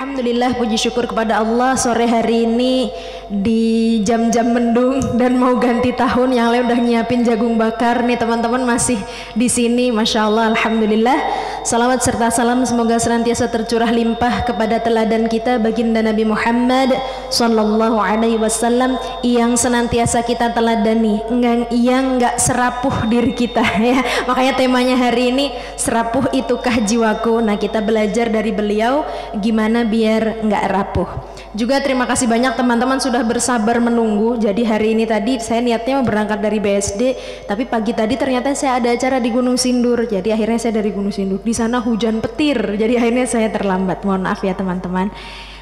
Alhamdulillah, puji syukur kepada Allah, sore hari ini di jam-jam mendung dan mau ganti tahun, yang lain udah nyiapin jagung bakar nih teman-teman, masih di sini. Masya Allah, Alhamdulillah. Salawat serta salam semoga senantiasa tercurah limpah kepada teladan kita baginda Nabi Muhammad Sallallahu Alaihi Wasallam yang senantiasa kita teladani, yang nggak serapuh diri kita ya. Makanya temanya hari ini, serapuh itukah jiwaku. Nah, kita belajar dari beliau gimana biar nggak rapuh. Juga terima kasih banyak teman-teman sudah bersabar menunggu. Jadi hari ini tadi saya niatnya mau berangkat dari BSD, tapi pagi tadi ternyata saya ada acara di Gunung Sindur. Jadi akhirnya saya dari Gunung Sindur. Di sana hujan petir. Jadi akhirnya saya terlambat. Mohon maaf ya teman-teman.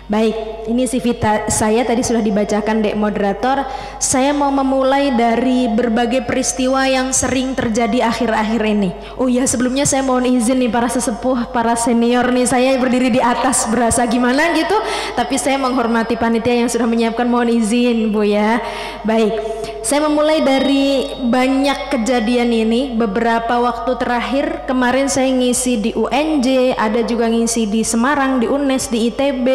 Baik, ini CV saya tadi sudah dibacakan Dek Moderator. Saya mau memulai dari berbagai peristiwa yang sering terjadi akhir-akhir ini. Oh ya, sebelumnya saya mohon izin nih para sesepuh, para senior nih, saya berdiri di atas berasa gimana gitu, tapi saya menghormati panitia yang sudah menyiapkan, mohon izin Bu ya. Baik, saya memulai dari banyak kejadian ini. Beberapa waktu terakhir, kemarin saya ngisi di UNJ, ada juga ngisi di Semarang, di UNES, di ITB.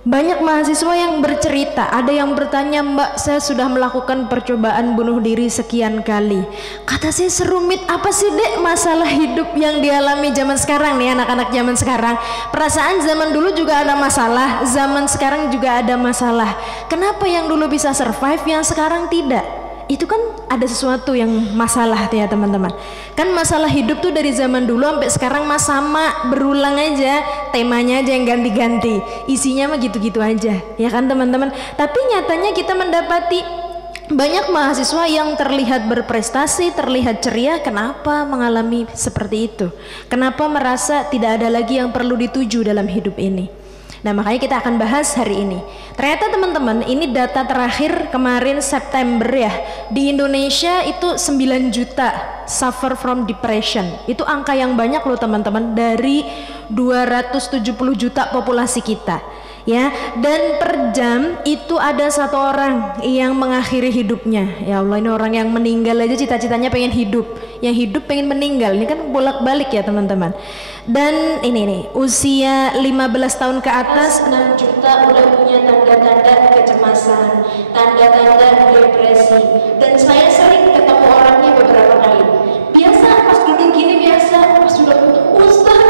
Banyak mahasiswa yang bercerita, ada yang bertanya, Mbak, saya sudah melakukan percobaan bunuh diri sekian kali. Kata saya, serumit apa sih Dek masalah hidup yang dialami zaman sekarang nih, anak-anak zaman sekarang? Perasaan zaman dulu juga ada masalah, zaman sekarang juga ada masalah. Kenapa yang dulu bisa survive, yang sekarang tidak? Itu kan ada sesuatu yang masalah ya teman-teman. Kan masalah hidup tuh dari zaman dulu sampai sekarang sama, berulang aja, temanya aja yang ganti-ganti, isinya mah gitu-gitu aja ya kan teman-teman. Tapi nyatanya kita mendapati banyak mahasiswa yang terlihat berprestasi, terlihat ceria. Kenapa mengalami seperti itu? Kenapa merasa tidak ada lagi yang perlu dituju dalam hidup ini? Nah, makanya kita akan bahas hari ini. Ternyata teman-teman, ini data terakhir kemarin September ya. Di Indonesia itu 9 juta suffer from depression. Itu angka yang banyak loh teman-teman, dari 270 juta populasi kita. Ya, dan per jam itu ada satu orang yang mengakhiri hidupnya. Ya Allah, ini orang yang meninggal aja cita-citanya pengen hidup, yang hidup pengen meninggal. Ini kan bolak-balik ya teman-teman. Dan ini nih, usia 15 tahun ke atas 6 juta udah punya tanda-tanda kecemasan, tanda-tanda depresi. Dan saya sering ketemu orangnya beberapa kali. Biasa pas duduk gini biasa, pas sudah Ustaz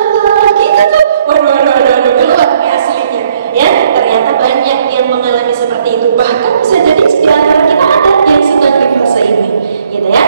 gitu tuh, waduh keluar nih aslinya. Ya, ternyata banyak yang mengalami seperti itu. Bahkan bisa jadi di antara kita ada yang sedang di fase ini, gitu ya.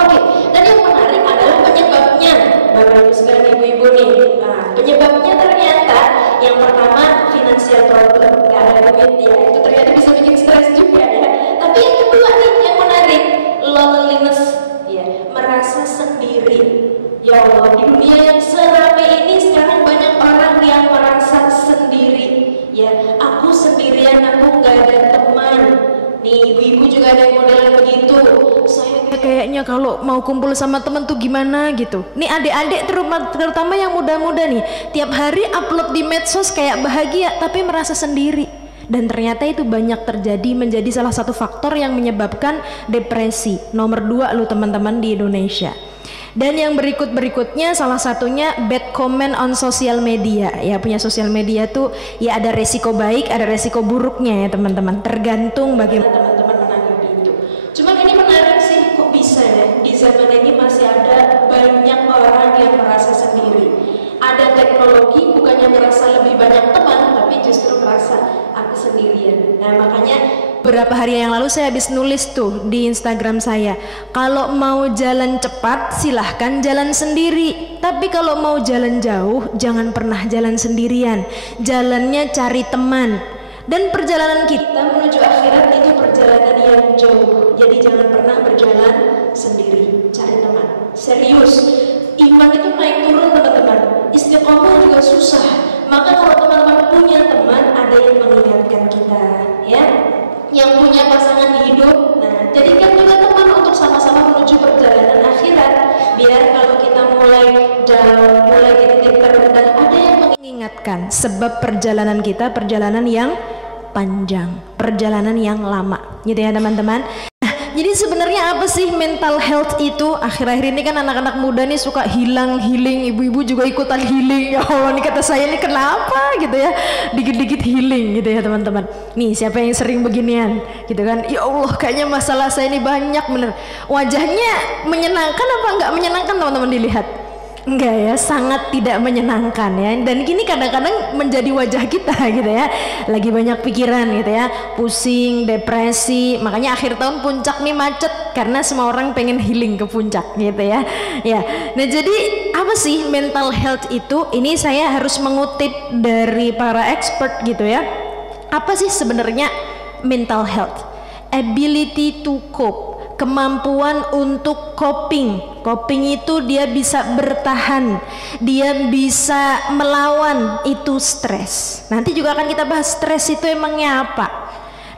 Oke, dan yang menarik adalah penyebabnya. Bapak Ibu sekalian, ibu-ibu nih. Nah, penyebabnya ternyata yang pertama financial problem, nggak ada duit ya. Itu ternyata bisa bikin stres juga ya. Tapi yang kedua nih yang menarik, loneliness ya, merasa sendiri. Ya Allah, di dunia yang seramai ini sekarang banyak orang yang merasa sendiri. Ya, aku sendirian, aku nggak ada teman. Nih, ibu-ibu juga ada yang model begitu. Saya kayaknya kalau mau kumpul sama temen tuh gimana gitu. Nih adik-adik terutama yang muda-muda nih, tiap hari upload di medsos kayak bahagia tapi merasa sendiri. Dan ternyata itu banyak terjadi, menjadi salah satu faktor yang menyebabkan depresi nomor 2 loh teman-teman di Indonesia. Dan yang berikutnya salah satunya bad comment on social media. Ya, punya sosial media tuh ya ada resiko baik, ada resiko buruknya ya teman-teman. Tergantung bagaimana teman-teman menanggapi itu. Cuman ini menarik sih, kok bisa ya di zaman ini masih ada banyak orang yang merasa sendiri. Ada teknologi, bukannya merasa lebih banyak teman, tapi justru merasa aku sendirian. Nah, makanya beberapa hari yang lalu saya habis nulis tuh di Instagram saya, kalau mau jalan cepat silahkan jalan sendiri, tapi kalau mau jalan jauh jangan pernah jalan sendirian, jalannya cari teman. Dan perjalanan kita menuju akhirat itu perjalanan yang jauh, jadi jangan pernah berjalan sendiri, cari teman. Serius, iman itu naik turun teman-teman, istiqomah juga susah. Maka kalau teman-teman punya teman, ada yang mengingatkan kita ya, yang punya pasangan hidup, nah jadikan juga teman untuk sama-sama menuju perjalanan akhirat. Biar kalau kita mulai down, mulai di titik terendah, ada yang mengingatkan. Sebab perjalanan kita perjalanan yang panjang, perjalanan yang lama, gitu ya teman-teman. Nah, jadi sebenarnya apa sih mental health itu? Akhir-akhir ini kan anak-anak muda nih suka healing, ibu-ibu juga ikutan healing. Ya Allah, nih kata saya ini kenapa gitu ya? Dikit-dikit healing gitu ya teman-teman. Nih siapa yang sering beginian gitu kan? Ya Allah, kayaknya masalah saya ini banyak bener. Wajahnya menyenangkan apa enggak menyenangkan teman-teman dilihat? Enggak ya, sangat tidak menyenangkan ya. Dan gini kadang-kadang menjadi wajah kita gitu ya. Lagi banyak pikiran gitu ya, pusing, depresi. Makanya akhir tahun puncak nih macet karena semua orang pengen healing ke puncak gitu ya. Ya. Nah, jadi apa sih mental health itu? Ini saya harus mengutip dari para expert gitu ya. Apa sih sebenarnya mental health? Ability to cope, kemampuan untuk coping. Coping itu dia bisa bertahan, dia bisa melawan itu stres. Nanti juga akan kita bahas stres itu emangnya apa,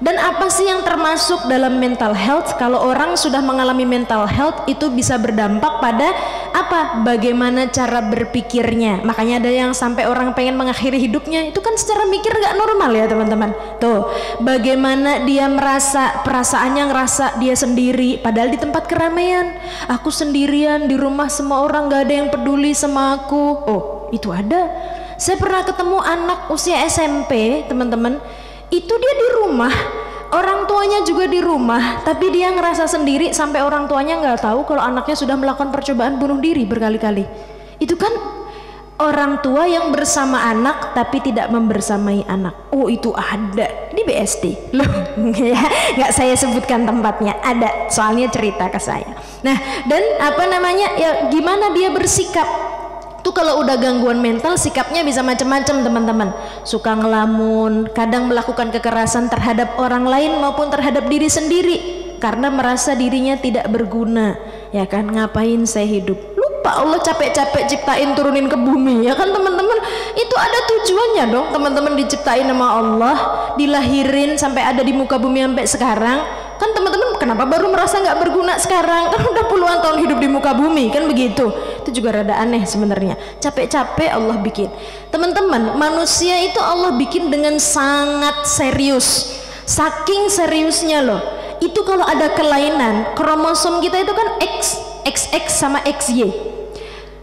dan apa sih yang termasuk dalam mental health. Kalau orang sudah mengalami mental health itu bisa berdampak pada apa? Bagaimana cara berpikirnya. Makanya ada yang sampai orang pengen mengakhiri hidupnya, itu kan secara mikir nggak normal ya teman-teman. Tuh, bagaimana dia merasa, perasaannya ngerasa dia sendiri padahal di tempat keramaian. Aku sendirian di rumah, semua orang nggak ada yang peduli sama aku. Oh, itu ada. Saya pernah ketemu anak usia SMP teman-teman, itu dia di rumah, orang tuanya juga di rumah, tapi dia ngerasa sendiri sampai orang tuanya nggak tahu kalau anaknya sudah melakukan percobaan bunuh diri berkali-kali. Itu kan orang tua yang bersama anak tapi tidak membersamai anak. Oh, itu ada di BSD loh. Ya, nggak saya sebutkan tempatnya, ada soalnya cerita ke saya. Nah, dan apa namanya ya, gimana dia bersikap tuh kalau udah gangguan mental, sikapnya bisa macam-macam teman-teman. Suka ngelamun, kadang melakukan kekerasan terhadap orang lain maupun terhadap diri sendiri karena merasa dirinya tidak berguna. Ya kan, ngapain saya hidup? Lupa Allah capek-capek ciptain turunin ke bumi ya kan teman-teman. Itu ada tujuannya dong teman-teman, diciptain sama Allah, dilahirin sampai ada di muka bumi sampai sekarang. Kan teman-teman kenapa baru merasa nggak berguna sekarang? Kan udah puluhan tahun hidup di muka bumi kan begitu. Itu juga rada aneh sebenarnya. Capek-capek Allah bikin. Teman-teman, manusia itu Allah bikin dengan sangat serius. Saking seriusnya loh. Itu kalau ada kelainan, kromosom kita itu kan XX sama XY.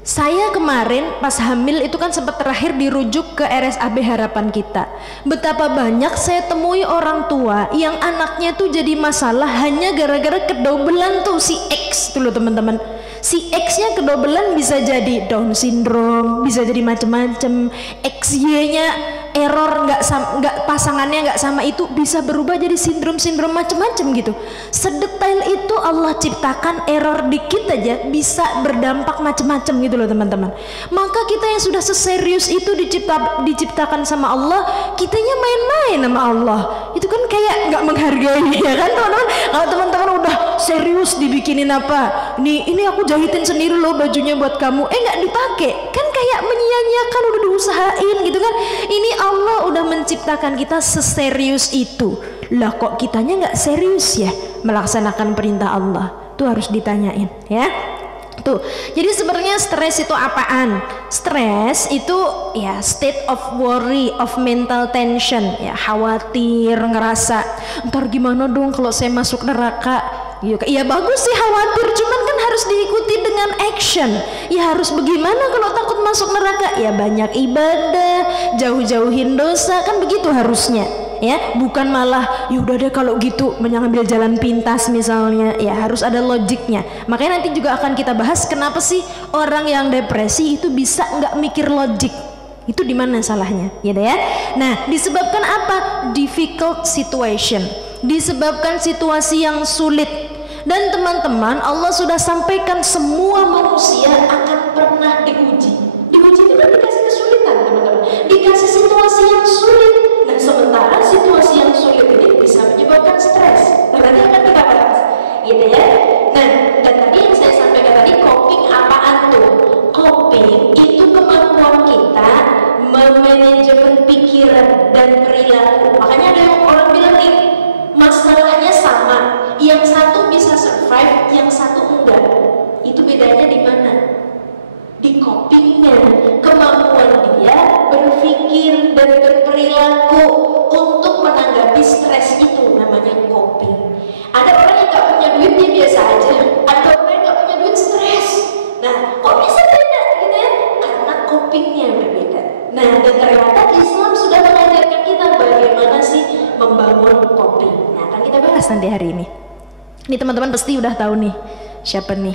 Saya kemarin pas hamil itu kan sempat terakhir dirujuk ke RSAB Harapan Kita. Betapa banyak saya temui orang tua yang anaknya tuh jadi masalah hanya gara-gara kedobelan tuh si X tuh loh teman-teman. Si X-nya kedobelan bisa jadi Down syndrome, bisa jadi macem-macem. XY-nya error, nggak pasangannya nggak sama, itu bisa berubah jadi sindrom macem-macem gitu. Sedetail itu Allah ciptakan, error dikit aja bisa berdampak macem-macem gitu loh teman-teman. Maka kita yang sudah seserius itu diciptakan sama Allah, kitanya main-main sama Allah. Itu kan kayak nggak menghargai ya kan teman-teman. Kalau teman-teman udah serius dibikinin apa, ini aku jahitin sendiri loh bajunya buat kamu, nggak dipakai, kan kayak menyia-nyiakan udah diusahain gitu kan. Ini Allah udah menciptakan kita seserius itu lah, kok kitanya nggak serius ya melaksanakan perintah Allah. Tuh harus ditanyain ya. Tuh, jadi sebenarnya stres itu apaan? Stres itu ya state of worry, of mental tension, ya khawatir, ngerasa ntar gimana dong kalau saya masuk neraka. Ya bagus sih khawatir, cuman kan harus diikuti dengan action. Ya harus bagaimana kalau takut masuk neraka? Ya banyak ibadah, jauh-jauhin dosa, kan begitu harusnya. Ya, bukan malah ya udah deh kalau gitu mengambil jalan pintas misalnya. Ya harus ada logiknya. Makanya nanti juga akan kita bahas kenapa sih orang yang depresi itu bisa nggak mikir logik. Itu di mana salahnya, gitu ya. Nah, disebabkan apa? Difficult situation. Disebabkan situasi yang sulit. Dan teman-teman, Allah sudah sampaikan semua manusia akan pernah diuji. Diuji itu kan dikasih kesulitan teman-teman, dikasih situasi yang sulit. Nah, sementara situasi yang sulit ini bisa menyebabkan stres. Nanti akan kita bahas, gitu ya. Nah, dan tadi yang saya sampaikan tadi, coping apaan tuh? Coping itu kemampuan kita memanajemen pikiran dan perilaku. Makanya ada yang orang bilang nih, masalahnya sama, yang satu bisa survive, yang satu enggak. Itu bedanya di mana? Di copingnya, kemampuan dia berpikir dan berperilaku untuk menanggapi stres itu namanya coping. Ada orang yang nggak punya duit bahas nanti hari ini. Ini teman-teman pasti udah tahu nih siapa nih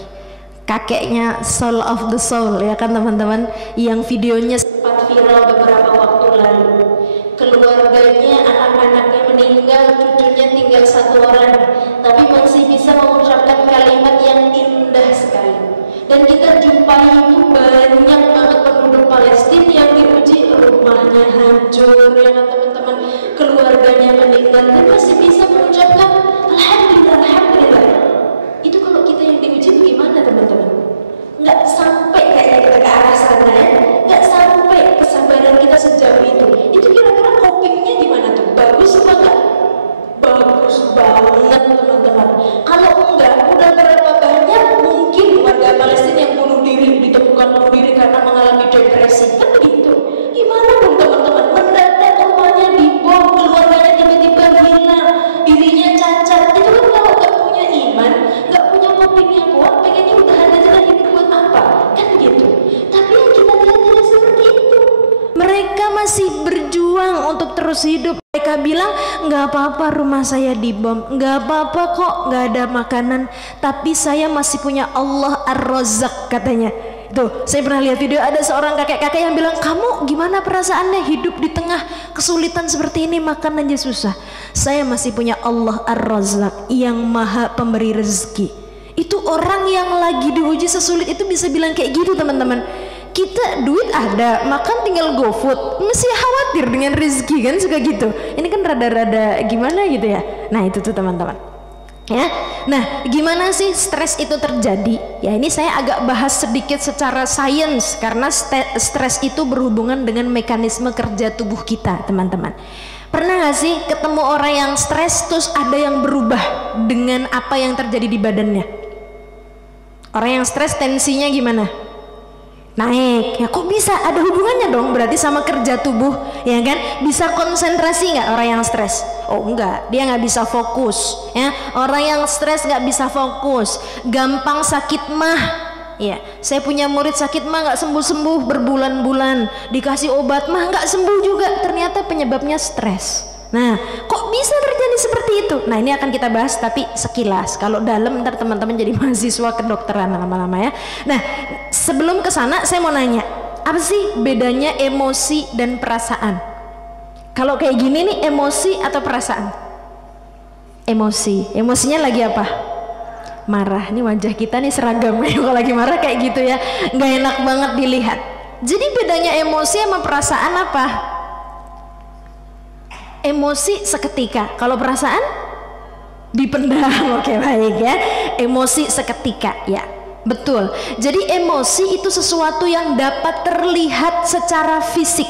kakeknya Soul of the Soul, ya kan teman-teman, yang videonya sempat viral beberapa waktu lalu. Keluarganya, anak-anaknya meninggal, cucunya tinggal 1 orang, tapi masih bisa mengucapkan kalimat yang indah sekali. Dan kita jumpai itu banyak banget penduduk Palestina yang diuji, rumahnya hancur, ya kan teman-teman, keluarganya meninggal, dan masih bisa mengucapkan alhamdulillah, alhamdulillah. Itu kalau kita yang diuji bagaimana teman-teman? Nggak sampai kayaknya kita ke arah sana, ya, nggak sampai kesabaran kita sejauh itu. Itu kira-kira copingnya gimana tuh? Bagus apa enggak? Bagus banget teman-teman. Kalau enggak, udah berapa banyak mungkin warga Palestina yang bunuh diri, ditemukan bunuh diri karena mengalami depresi, kan begitu. Gimana dong teman-teman? Mendadak rumahnya dibom, keluarganya tiba-tiba hilang, dirinya cacat. Itu kan kalau nggak punya iman, nggak punya coping yang kuat, pengennya udahan aja lah, hidup buat apa? Kan begitu. Tapi yang kita lihat tidak seperti itu. Mereka masih berjuang untuk terus hidup. Mereka bilang nggak apa-apa rumah saya dibom, nggak apa-apa kok nggak ada makanan, tapi saya masih punya Allah Ar-Razzaq katanya. Tuh, saya pernah lihat video ada seorang kakek-kakek yang bilang, kamu gimana perasaannya hidup di tengah kesulitan seperti ini, makan aja susah. Saya masih punya Allah Ar-Razzaq yang maha pemberi rezeki. Itu orang yang lagi diuji sesulit itu bisa bilang kayak gitu teman-teman. Kita duit ada, makan tinggal GoFood, mesti khawatir dengan rezeki kan, suka gitu. Ini kan rada-rada gimana gitu ya. Nah itu tuh teman-teman ya. Nah gimana sih stres itu terjadi? Ya ini saya agak bahas sedikit secara sains, karena stres itu berhubungan dengan mekanisme kerja tubuh kita teman-teman. Pernah gak sih ketemu orang yang stres terus ada yang berubah dengan apa yang terjadi di badannya? Orang yang stres tensinya gimana? Naik. Ya kok bisa? Ada hubungannya dong berarti sama kerja tubuh, ya kan? Bisa konsentrasi nggak orang yang stres? Oh enggak, dia nggak bisa fokus, ya. Orang yang stres nggak bisa fokus, gampang sakit mah. Ya, saya punya murid sakit mah nggak sembuh-sembuh berbulan-bulan, dikasih obat mah nggak sembuh juga, ternyata penyebabnya stres. Nah, kok bisa terjadi seperti itu? Nah, ini akan kita bahas tapi sekilas. Kalau dalam ntar teman-teman jadi mahasiswa kedokteran lama-lama ya. Nah, sebelum ke sana saya mau nanya, apa sih bedanya emosi dan perasaan? Kalau kayak gini nih, emosi atau perasaan? Emosi. Emosinya lagi apa? Marah. Ini wajah kita nih seragam ya, kalau lagi marah kayak gitu ya, nggak enak banget dilihat. Jadi bedanya emosi sama perasaan apa? Emosi seketika, kalau perasaan dipendam. Oke, baik ya. Emosi seketika, ya betul. Jadi emosi itu sesuatu yang dapat terlihat secara fisik.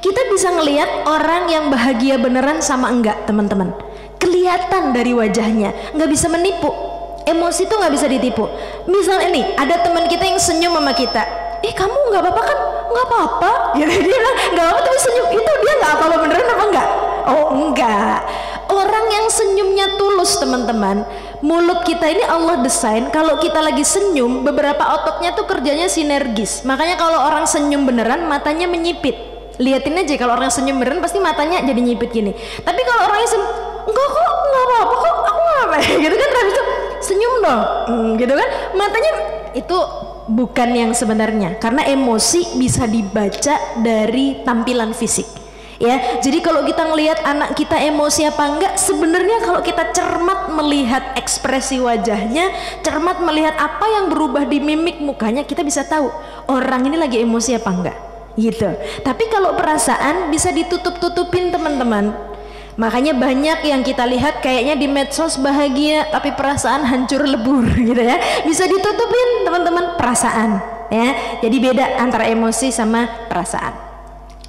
Kita bisa ngelihat orang yang bahagia beneran sama enggak teman-teman, kelihatan dari wajahnya, nggak bisa menipu. Emosi itu nggak bisa ditipu. Misal ini ada teman kita yang senyum sama kita, kamu nggak apa-apa kan? Nggak apa-apa ya, dia bilang nggak apa-apa tapi senyum. Itu dia nggak apa-apa beneran apa enggak? Oh enggak. Orang yang senyumnya tulus teman-teman, mulut kita ini Allah desain kalau kita lagi senyum beberapa ototnya tuh kerjanya sinergis. Makanya kalau orang senyum beneran matanya menyipit. Liatin aja kalau orang senyum beneran pasti matanya jadi nyipit gini. Tapi kalau orangnya enggak kok, nggak apa-apa kok, aku nggak apa gitu kan, habis itu senyum dong, gitu kan, matanya itu bukan yang sebenarnya, karena emosi bisa dibaca dari tampilan fisik. Ya, jadi kalau kita ngelihat anak kita emosi apa enggak, sebenarnya kalau kita cermat melihat ekspresi wajahnya, cermat melihat apa yang berubah di mimik mukanya, kita bisa tahu orang ini lagi emosi apa enggak, gitu. Tapi kalau perasaan bisa ditutup-tutupin teman-teman. Makanya banyak yang kita lihat kayaknya di medsos bahagia, tapi perasaan hancur lebur, gitu ya. Bisa ditutupin teman-teman perasaan, ya. Jadi beda antara emosi sama perasaan.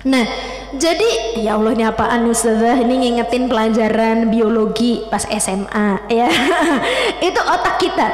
Nah, jadi ya Allah ini apaan Ustazah, ini ngingetin pelajaran biologi pas SMA ya. Itu otak kita.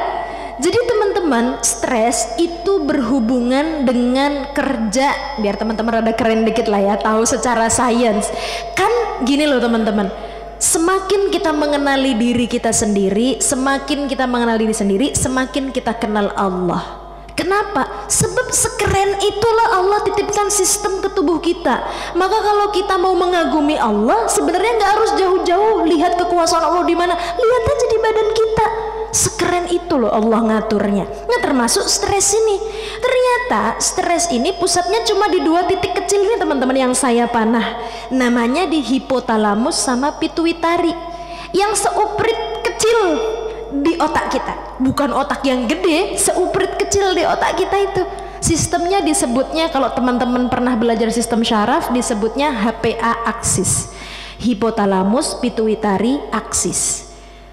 Jadi teman-teman, stres itu berhubungan dengan kerja, biar teman-teman rada keren dikit lah ya, tahu secara sains. Kan gini loh teman-teman, semakin kita mengenali diri kita sendiri, semakin kita mengenal diri sendiri, semakin kita kenal Allah. Kenapa? Sebab sekeren itulah Allah titipkan sistem ke tubuh kita. Maka kalau kita mau mengagumi Allah, sebenarnya nggak harus jauh-jauh lihat kekuasaan Allah di mana. Lihat aja di badan kita. Sekeren itu loh Allah ngaturnya. Nah, termasuk stres ini. Ternyata stres ini pusatnya cuma di 2 titik kecil ini teman-teman yang saya panah. Namanya di hipotalamus sama pituitari. Yang seuprit kecil di otak kita, bukan otak yang gede, seuprit kecil di otak kita itu. Sistemnya disebutnya, kalau teman-teman pernah belajar sistem syaraf, disebutnya HPA aksis, hipotalamus pituitari aksis.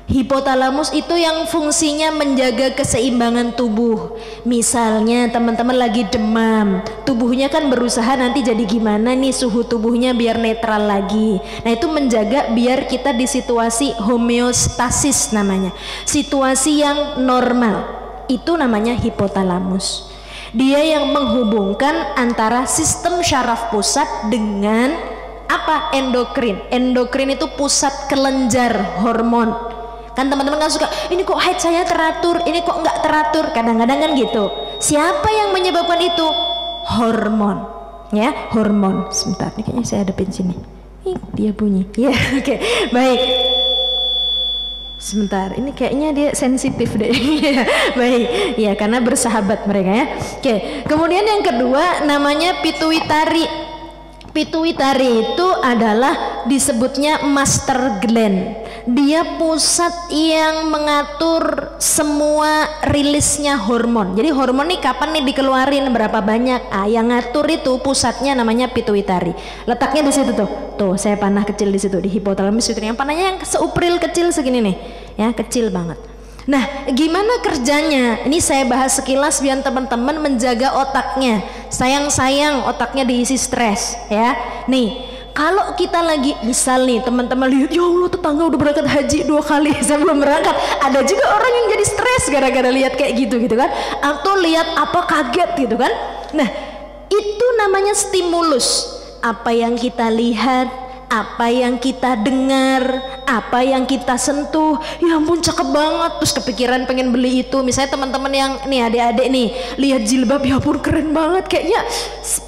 Hipotalamus itu yang fungsinya menjaga keseimbangan tubuh. Misalnya teman-teman lagi demam, tubuhnya kan berusaha nanti jadi gimana nih suhu tubuhnya biar netral lagi. Nah itu menjaga biar kita di situasi homeostasis namanya, situasi yang normal. Itu namanya hipotalamus. Dia yang menghubungkan antara sistem syaraf pusat dengan apa? Endokrin. Endokrin itu pusat kelenjar hormon. Kan teman-teman kan suka, ini kok haid saya teratur, ini kok nggak teratur, kadang-kadang kan gitu. Siapa yang menyebabkan itu? Hormon, ya, hormon. Sebentar, ini kayaknya saya hadapin sini. Ih, dia bunyi. Ya, oke, baik. Sebentar, ini kayaknya dia sensitif deh. Baik, ya karena bersahabat mereka ya. Oke, kemudian yang kedua namanya pituitari. Pituitari itu adalah disebutnya master gland. Dia pusat yang mengatur semua rilisnya hormon. Jadi hormon nih kapan nih dikeluarin, berapa banyak. Yang ngatur itu pusatnya namanya pituitari. Letaknya di situ tuh. Tuh, saya panah kecil di situ di hipotalamus pituitari. Yang panahnya yang seupril kecil segini nih. Ya, kecil banget. Nah, gimana kerjanya? Ini saya bahas sekilas biar teman-teman menjaga otaknya. Sayang-sayang otaknya diisi stres, ya. Nih, kalau kita lagi misal nih teman-teman lihat, ya Allah tetangga udah berangkat haji 2 kali saya belum berangkat. Ada juga orang yang jadi stres gara-gara lihat kayak gitu kan. Atau lihat apa kaget gitu kan. Nah, itu namanya stimulus. Apa yang kita lihat, apa yang kita dengar, apa yang kita sentuh, ya ampun cakep banget, terus kepikiran pengen beli itu. Misalnya teman-teman yang nih adik-adik nih lihat jilbab, ya ampun keren banget, kayaknya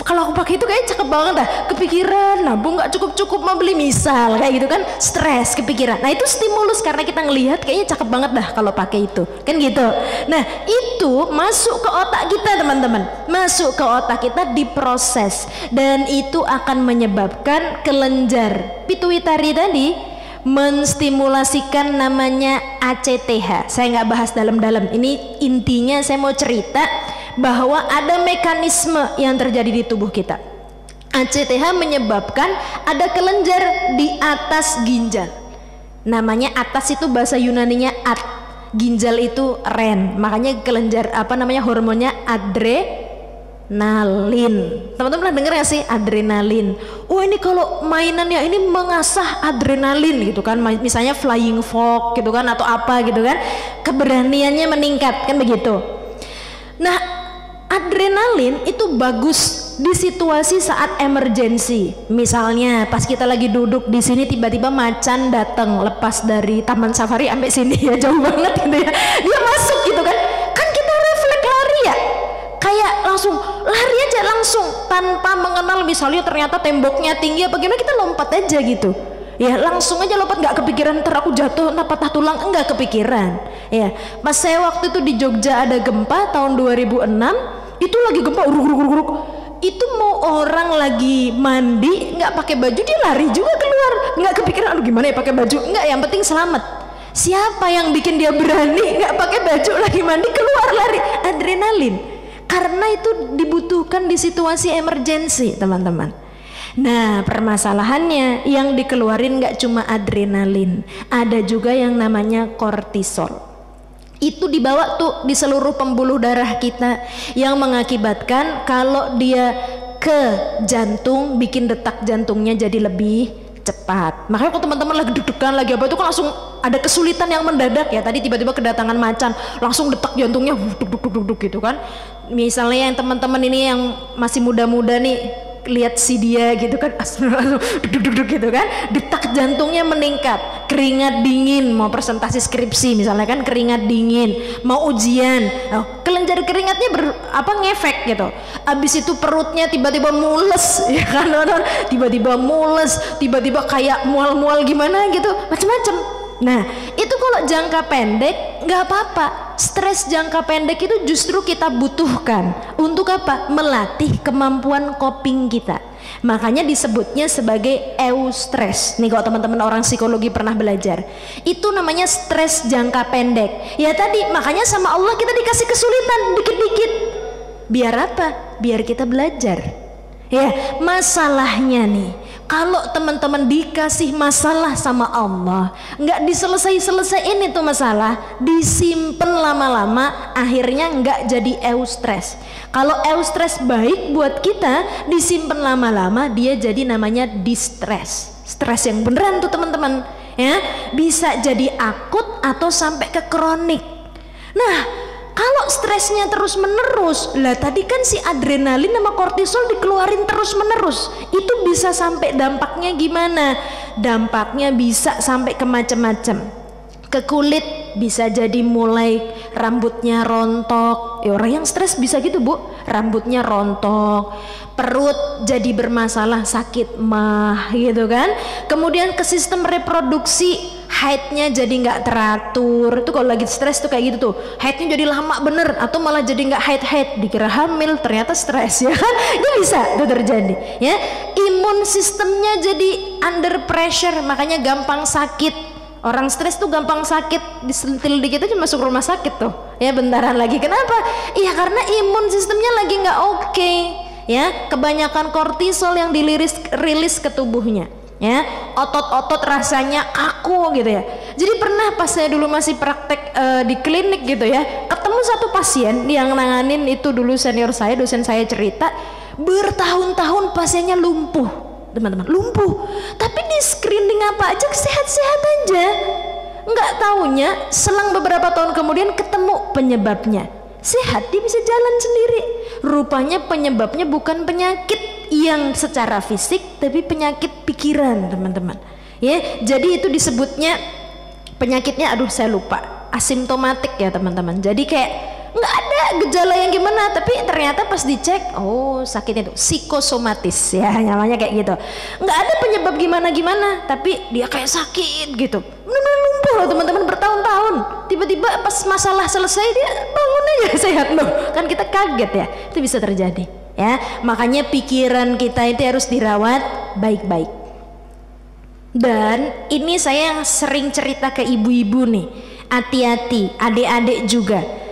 kalau aku pakai itu kayak cakep banget dah, kepikiran nabung nggak cukup mau beli, misal kayak gitu kan, stres kepikiran. Nah itu stimulus karena kita ngelihat kayaknya cakep banget dah kalau pakai itu kan gitu. Nah itu masuk ke otak kita teman-teman, masuk ke otak kita, diproses, dan itu akan menyebabkan kelenjar pituitari tadi menstimulasikan namanya ACTH. Saya nggak bahas dalam-dalam, ini intinya saya mau cerita bahwa ada mekanisme yang terjadi di tubuh kita. ACTH menyebabkan ada kelenjar di atas ginjal, namanya atas itu bahasa Yunaninya at, ginjal itu ren, makanya kelenjar apa namanya hormonnya adrenalin. Teman-teman pernah dengar gak sih adrenalin? Oh ini kalau mainannya ini mengasah adrenalin gitu kan, misalnya flying fox gitu kan, atau apa gitu kan, keberaniannya meningkat kan begitu. Nah adrenalin itu bagus di situasi saat emergensi. Misalnya pas kita lagi duduk di sini tiba-tiba macan datang lepas dari taman safari sampai sini ya, jauh banget gitu ya, dia masuk gitu kan, kan kita refleks lari ya, kayak langsung lari aja langsung tanpa mengenal misalnya ternyata temboknya tinggi apa gimana, kita lompat aja gitu ya, langsung aja lompat, nggak kepikiran ntar aku jatuh nah patah tulang, enggak kepikiran ya. Pas saya waktu itu di Jogja ada gempa tahun 2006, itu lagi gempa uruk, itu mau orang lagi mandi nggak pakai baju dia lari juga keluar, nggak kepikiran aduh gimana ya pakai baju, enggak, yang penting selamat. Siapa yang bikin dia berani nggak pakai baju lagi mandi keluar lari? Adrenalin, karena itu dibutuhkan di situasi emergensi teman-teman. Nah permasalahannya yang dikeluarin nggak cuma adrenalin, ada juga yang namanya kortisol. Itu dibawa tuh di seluruh pembuluh darah kita, yang mengakibatkan kalau dia ke jantung bikin detak jantungnya jadi lebih cepat. Makanya kalau teman-teman lagi deg-degan lagi apa itu kan langsung ada kesulitan yang mendadak ya. Tadi tiba-tiba kedatangan macan, langsung detak jantungnya duk gitu kan. Misalnya yang teman-teman ini yang masih muda-muda nih, lihat si dia gitu kan, duduk gitu kan, detak jantungnya meningkat, keringat dingin, mau presentasi skripsi misalnya kan, keringat dingin, mau ujian, kelenjar keringatnya ngefek gitu. Abis itu perutnya tiba-tiba mules, ya kan, tiba-tiba mules, tiba-tiba kayak mual-mual gimana gitu, macam-macam. Nah itu kalau jangka pendek nggak apa-apa. Stres jangka pendek itu justru kita butuhkan untuk apa? Melatih kemampuan coping kita. Makanya disebutnya sebagai eustress. Nih kalau teman-teman orang psikologi pernah belajar, itu namanya stres jangka pendek. Ya tadi makanya sama Allah kita dikasih kesulitan dikit-dikit. Biar apa? Biar kita belajar. Ya, masalahnya nih, kalau teman-teman dikasih masalah sama Allah, nggak diselesai-selesaiin itu masalah, disimpan lama-lama, akhirnya nggak jadi eustress. Kalau eustress baik buat kita, disimpan lama-lama, dia jadi namanya distress. Stres yang beneran tuh teman-teman, ya, bisa jadi akut atau sampai ke kronik. Nah, kalau stresnya terus menerus, lah tadi kan si adrenalin sama kortisol dikeluarin terus menerus, itu bisa sampai dampaknya gimana? Dampaknya bisa sampai ke macam-macam. Ke kulit bisa jadi mulai rambutnya rontok. Ya, orang yang stres bisa gitu bu, rambutnya rontok. Perut jadi bermasalah, sakit mah gitu kan. Kemudian ke sistem reproduksi, haidnya jadi nggak teratur. Itu kalau lagi stres tuh kayak gitu tuh, haidnya jadi lama bener, atau malah jadi nggak haid, dikira hamil ternyata stres, ya kan. Itu bisa tuh terjadi, ya. Imun sistemnya jadi under pressure, makanya gampang sakit. Orang stres tuh gampang sakit, disentil dikit aja masuk rumah sakit tuh, ya bentaran lagi. Kenapa? Iya karena imun sistemnya lagi nggak oke, ya. Kebanyakan kortisol yang rilis ke tubuhnya, ya. Otot-otot rasanya kaku gitu ya. Jadi pernah pas saya dulu masih praktek di klinik gitu ya, ketemu satu pasien yang nanganin itu dulu senior saya, dosen saya cerita, bertahun-tahun pasiennya lumpuh. Teman-teman, lumpuh, tapi di screening apa aja sehat-sehat aja. Nggak taunya selang beberapa tahun kemudian ketemu penyebabnya, sehat, dia bisa jalan sendiri. Rupanya penyebabnya bukan penyakit yang secara fisik, tapi penyakit pikiran, teman-teman. Ya, jadi itu disebutnya penyakitnya, aduh saya lupa, asimptomatik ya teman-teman. Jadi kayak nggak ada gejala yang gimana, tapi ternyata pas dicek, oh sakitnya itu psikosomatis, ya namanya kayak gitu. Nggak ada penyebab gimana-gimana, tapi dia kayak sakit gitu, benar-benar lumpuh loh teman-teman, bertahun-tahun. Tiba-tiba pas masalah selesai dia bangun aja sehat loh, kan kita kaget ya. Itu bisa terjadi, ya. Makanya pikiran kita itu harus dirawat baik-baik. Dan ini saya yang sering cerita ke ibu-ibu nih, hati-hati, adik-adik juga.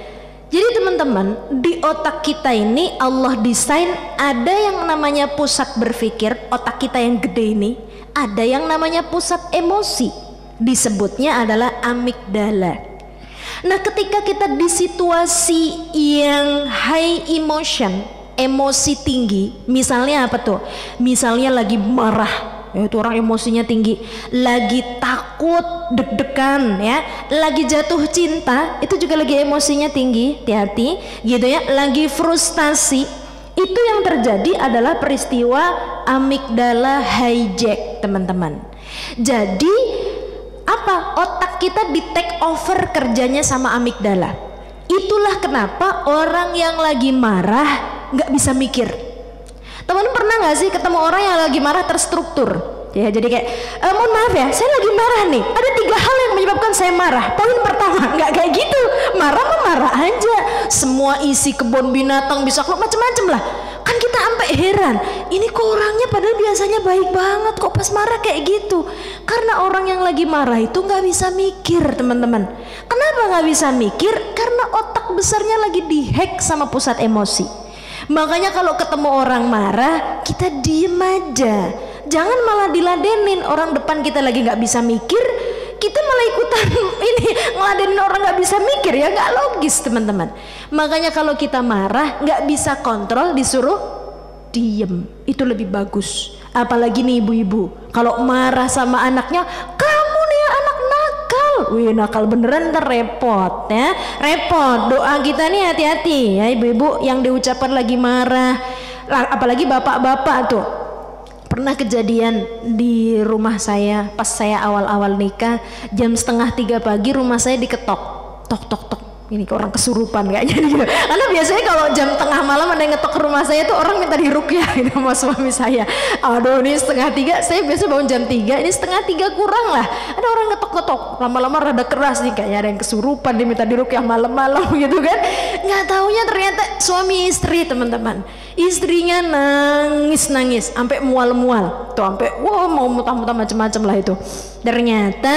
Jadi teman-teman, di otak kita ini Allah desain ada yang namanya pusat berpikir, otak kita yang gede ini, ada yang namanya pusat emosi, disebutnya adalah amigdala. Nah ketika kita di situasi yang high emotion, emosi tinggi, misalnya apa tuh? Misalnya lagi marah, ya itu orang emosinya tinggi, lagi takut, deg-degan, ya, lagi jatuh cinta, itu juga lagi emosinya tinggi, hati-hati gitu ya, lagi frustasi, itu yang terjadi adalah peristiwa amigdala hijack, teman-teman. Jadi apa? Otak kita di take over kerjanya sama amigdala. Itulah kenapa orang yang lagi marah nggak bisa mikir. Teman-teman pernah nggak sih ketemu orang yang lagi marah terstruktur? Ya jadi kayak, mohon maaf ya, saya lagi marah nih. Ada 3 hal yang menyebabkan saya marah. Poin pertama, nggak kayak gitu. Marah aja. Semua isi kebun binatang bisa keluar macem-macem lah. Kan kita sampai heran. Ini kok orangnya padahal biasanya baik banget, kok pas marah kayak gitu? Karena orang yang lagi marah itu nggak bisa mikir, teman-teman. Kenapa nggak bisa mikir? Karena otak besarnya lagi dihack sama pusat emosi. Makanya kalau ketemu orang marah, kita diem aja, jangan malah diladenin. Orang depan kita lagi nggak bisa mikir, kita malah ikutan ini ngeladenin orang nggak bisa mikir, ya nggak logis teman-teman. Makanya kalau kita marah nggak bisa kontrol, disuruh diem, itu lebih bagus. Apalagi nih ibu-ibu, kalau marah sama anaknya, kamu nih anak nakal, wih nakal beneran, ntar repot ya, repot. Doa kita nih hati-hati ya ibu-ibu yang diucapkan lagi marah. apalagi bapak-bapak tuh. Pernah kejadian di rumah saya pas saya awal-awal nikah, jam 2:30 pagi rumah saya diketok, tok tok tok. Ini ke orang kesurupan kayaknya gitu. Karena biasanya kalau jam tengah malam ada yang ngetok ke rumah saya tuh orang minta diruqyah gitu sama suami saya. Aduh, ini 2:30, saya biasa bangun jam 3, ini 2:30 kurang lah. Ada orang ngetok-ngetok, lama-lama rada keras nih, kayaknya ada yang kesurupan, dia minta diruqyah malam-malam gitu kan. Nggak taunya ternyata suami istri, teman-teman. Istrinya nangis sampai mual-mual tuh, sampai wah mau muntah-muntah macam-macam lah itu. Ternyata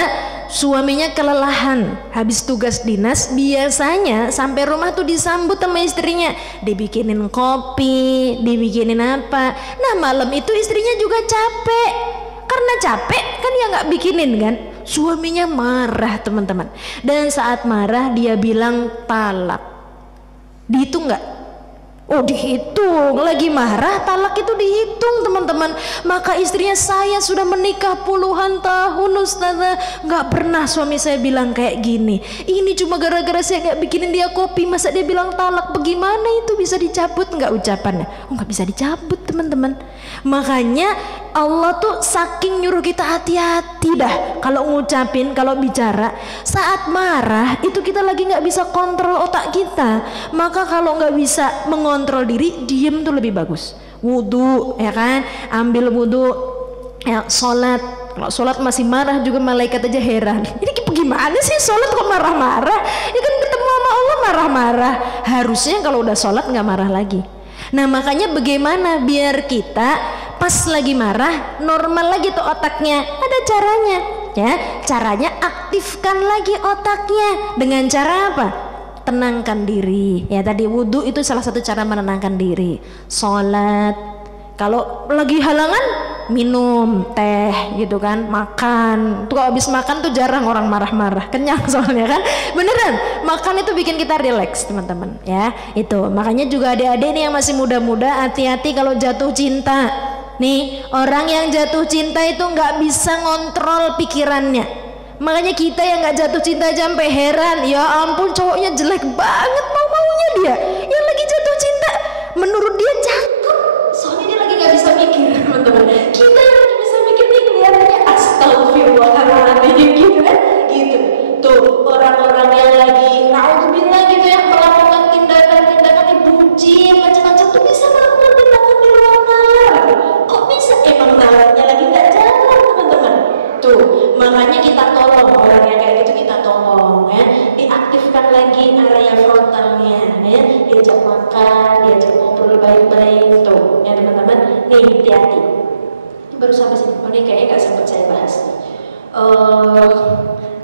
suaminya kelelahan habis tugas dinas. Biasanya sampai rumah tuh disambut sama istrinya, dibikinin kopi, dibikinin apa. Nah malam itu istrinya juga capek, karena capek kan ya nggak bikinin kan. Suaminya marah teman-teman, dan saat marah dia bilang talak. Dihitung nggak? Oh dihitung, lagi marah talak itu dihitung teman-teman. Maka istrinya, saya sudah menikah puluhan tahun Ustazah, nggak pernah suami saya bilang kayak gini. Ini cuma gara-gara saya nggak bikinin dia kopi, masa dia bilang talak? Bagaimana itu bisa dicabut nggak ucapannya? Oh nggak bisa dicabut teman-teman. Makanya Allah tuh saking nyuruh kita hati-hati dah kalau ngucapin, kalau bicara. Saat marah itu kita lagi nggak bisa kontrol otak kita. Maka kalau nggak bisa mengontrol diri, diem tuh lebih bagus. Wudhu ya kan, ambil wudhu ya, sholat. Kalau sholat masih marah juga malaikat aja heran, ini gimana sih sholat kok marah-marah? Ya kan ketemu sama Allah marah-marah. Harusnya kalau udah sholat nggak marah lagi. Nah makanya bagaimana biar kita pas lagi marah normal lagi tuh otaknya? Ada caranya ya. Caranya aktifkan lagi otaknya. Dengan cara apa? Tenangkan diri ya. Tadi wudhu itu salah satu cara menenangkan diri. Sholat, kalau lagi halangan minum teh gitu kan, makan tuh. Kalau habis makan tuh jarang orang marah-marah, kenyang soalnya kan. Beneran, makan itu bikin kita rileks teman-teman ya. Itu makanya juga adik-adik nih yang masih muda-muda, hati-hati kalau jatuh cinta. Nih orang yang jatuh cinta itu nggak bisa ngontrol pikirannya. Makanya kita yang nggak jatuh cinta aja sampai heran, ya ampun cowoknya jelek banget, mau-maunya dia. Yang lagi jatuh cinta menurut dia cakep, soalnya dia lagi nggak bisa mikir teman-teman. Kita yang lagi bisa mikir nih kelihatannya astagfirullahaladzim gitu kan, gitu. Tuh orang-orang yang lagi naudzubillah gitu yang melakukan tindakan-tindakan yang bucin macam-macam tuh bisa melakukan tindakan di luar nalar. Kok bisa? Emang nalarnya lagi nggak jalan teman-teman. Tuh makanya kita tolong orang yang kayak gitu, kita tolong ya, diaktifkan lagi area frontalnya ya, diajak makan, diajak ngobrol baik-baik tuh ya teman-teman. Nih hati-hati, baru sampai sini. Oh, ini kayaknya nggak sempat saya bahas nih.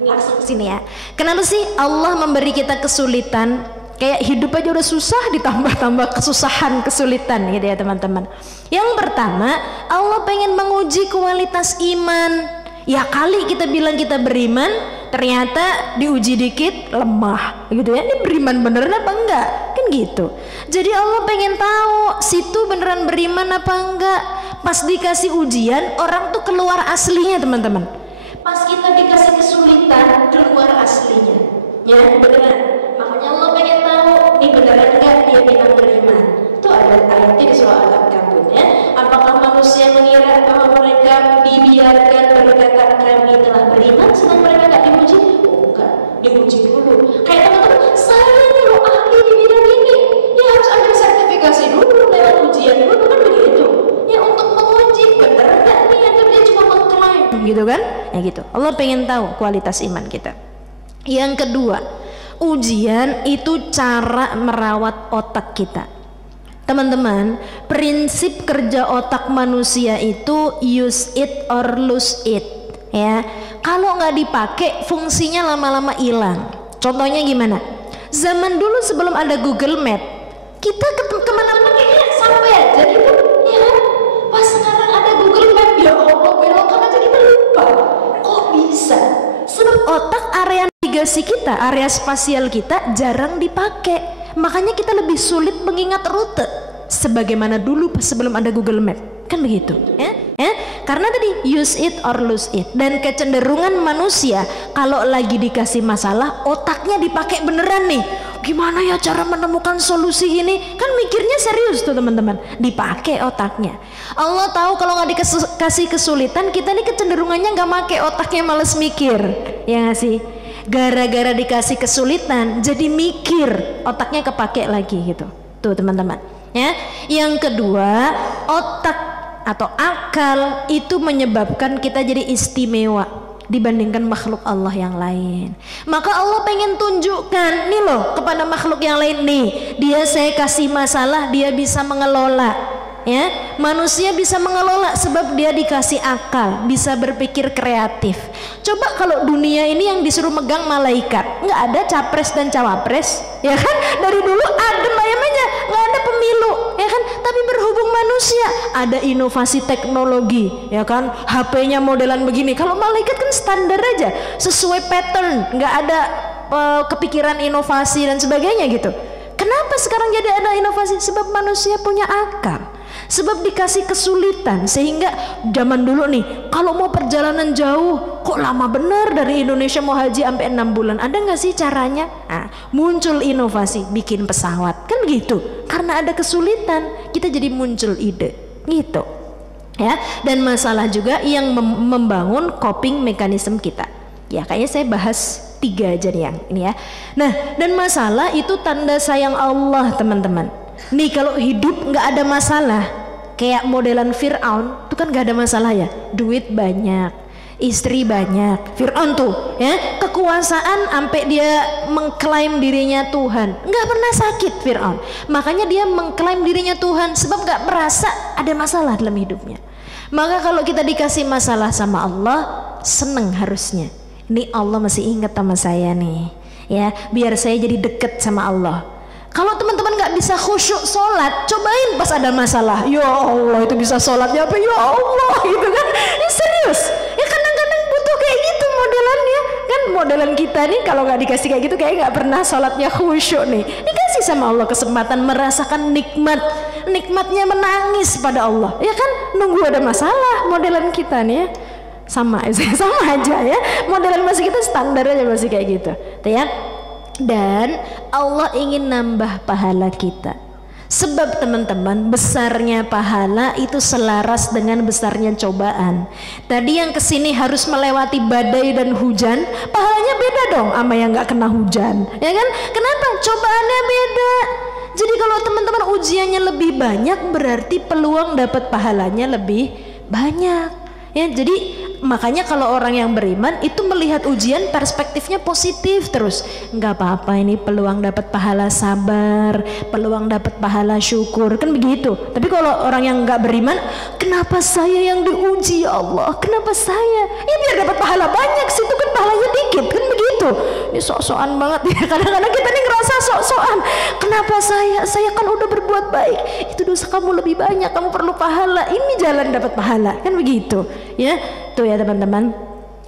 Langsung sini ya. Kenapa sih Allah memberi kita kesulitan? Kayak hidup aja udah susah, ditambah-tambah kesusahan, kesulitan gitu ya teman-teman. Yang pertama, Allah pengen menguji kualitas iman. Ya kali kita bilang kita beriman, ternyata diuji dikit lemah gitu ya. Ini beriman beneran apa enggak? Kan gitu. Jadi Allah pengen tahu situ beneran beriman apa enggak. Pas dikasih ujian, orang tuh keluar aslinya teman-teman. Pas kita dikasih kesulitan, keluar aslinya. Ya beneran. Makanya Allah pengen tahu nih beneran enggak dia bilang beriman. Itu ada ayatnya di surah Al-Ankabut ya. Apakah manusia mengira bahwa mereka dibiarkan berkata kami telah beriman sedang mereka enggak diuji? Oh enggak, diuji dulu. Kayak teman-teman, saya nih loh ahli di bidang ini, ya harus ambil sertifikasi dulu, lewat ujian dulu kan begitu. Ya untuk menguji bener enggak nih atau dia cuma mengklaim gitu kan? Ya gitu. Allah pengen tahu kualitas iman kita. Yang kedua, ujian itu cara merawat otak kita. Teman-teman, prinsip kerja otak manusia itu use it or lose it ya. Kalau nggak dipakai, fungsinya lama-lama hilang. Contohnya gimana? Zaman dulu sebelum ada Google Map, kita kemana-mana kayaknya sampai aja gitu ya. Pas sekarang ada Google Map, ya Allah belokan aja kita lupa. Kok bisa? Sebab otak area navigasi kita, area spasial kita jarang dipakai. Makanya kita lebih sulit mengingat rute sebagaimana dulu sebelum ada Google Map, kan begitu ya? Karena tadi use it or lose it. Dan kecenderungan manusia kalau lagi dikasih masalah, otaknya dipakai beneran nih. gimana ya cara menemukan solusi ini? Kan mikirnya serius tuh teman-teman, dipakai otaknya. Allah tahu kalau nggak dikasih kesulitan, kita nih kecenderungannya nggak pakai otaknya, males mikir, ya nggak sih? Gara-gara dikasih kesulitan jadi mikir, otaknya kepake lagi gitu tuh teman-teman ya. Yang kedua, otak atau akal itu menyebabkan kita jadi istimewa dibandingkan makhluk Allah yang lain. Maka Allah pengen tunjukkan nih loh kepada makhluk yang lain nih, dia saya kasih masalah, dia bisa mengelola ya. Manusia bisa mengelola sebab dia dikasih akal, bisa berpikir kreatif. Coba kalau dunia ini yang disuruh megang malaikat, nggak ada capres dan cawapres ya kan, dari dulu adem ayamnya, nggak ada pemilu ya kan. Tapi berhubung manusia ada inovasi teknologi ya kan, HP-nya modelan begini. Kalau malaikat kan standar aja, sesuai pattern, nggak ada kepikiran inovasi dan sebagainya gitu. Kenapa sekarang jadi ada inovasi? Sebab manusia punya akal, sebab dikasih kesulitan. Sehingga zaman dulu nih, kalau mau perjalanan jauh kok lama bener, dari Indonesia mau haji sampai 6 bulan, ada nggak sih caranya? Nah, muncul inovasi, bikin pesawat kan gitu. Karena ada kesulitan, kita jadi muncul ide gitu ya. Dan masalah juga yang membangun coping mekanisme kita ya, kayaknya saya bahas 3 aja nih yang ini ya. Nah, dan masalah itu tanda sayang Allah teman-teman. Nih kalau hidup nggak ada masalah, kayak modelan Fir'aun itu kan nggak ada masalah ya, duit banyak, istri banyak. Fir'aun tuh ya, kekuasaan sampai dia mengklaim dirinya Tuhan, nggak pernah sakit Fir'aun. Makanya dia mengklaim dirinya Tuhan sebab nggak merasa ada masalah dalam hidupnya. Maka kalau kita dikasih masalah sama Allah, seneng harusnya. Ini Allah masih ingat sama saya nih ya, biar saya jadi deket sama Allah. Kalau teman-teman nggak bisa khusyuk sholat, cobain pas ada masalah. Ya Allah, itu bisa sholatnya apa? Ya Allah gitu kan, ini serius ya. Kadang-kadang butuh kayak gitu modelannya kan. Modelan kita nih kalau nggak dikasih kayak gitu kayak nggak pernah sholatnya khusyuk nih. Dikasih sama Allah kesempatan merasakan nikmatnya menangis pada Allah ya kan. Nunggu ada masalah modelan kita nih ya, sama aja ya, modelan masih kita standar aja masih kayak gitu tuh ya. Dan Allah ingin nambah pahala kita, sebab teman-teman, besarnya pahala itu selaras dengan besarnya cobaan. Tadi yang kesini harus melewati badai dan hujan, pahalanya beda dong sama yang nggak kena hujan ya kan. Kenapa? Cobaannya beda. Jadi kalau teman-teman ujiannya lebih banyak, berarti peluang dapat pahalanya lebih banyak ya. Jadi makanya kalau orang yang beriman itu melihat ujian perspektifnya positif terus. Nggak apa-apa, ini peluang dapat pahala sabar, peluang dapat pahala syukur kan begitu. Tapi kalau orang yang nggak beriman, kenapa saya yang diuji ya Allah, kenapa saya ya, biar dapat pahala banyak, situ kan pahalanya dikit kan begitu. Ini sok-sokan banget ya, kadang-kadang kita nih ngerasa sok-sokan. Kenapa saya kan udah berbuat baik, itu dosa kamu lebih banyak, kamu perlu pahala, ini jalan dapat pahala kan begitu ya. Tuh ya teman-teman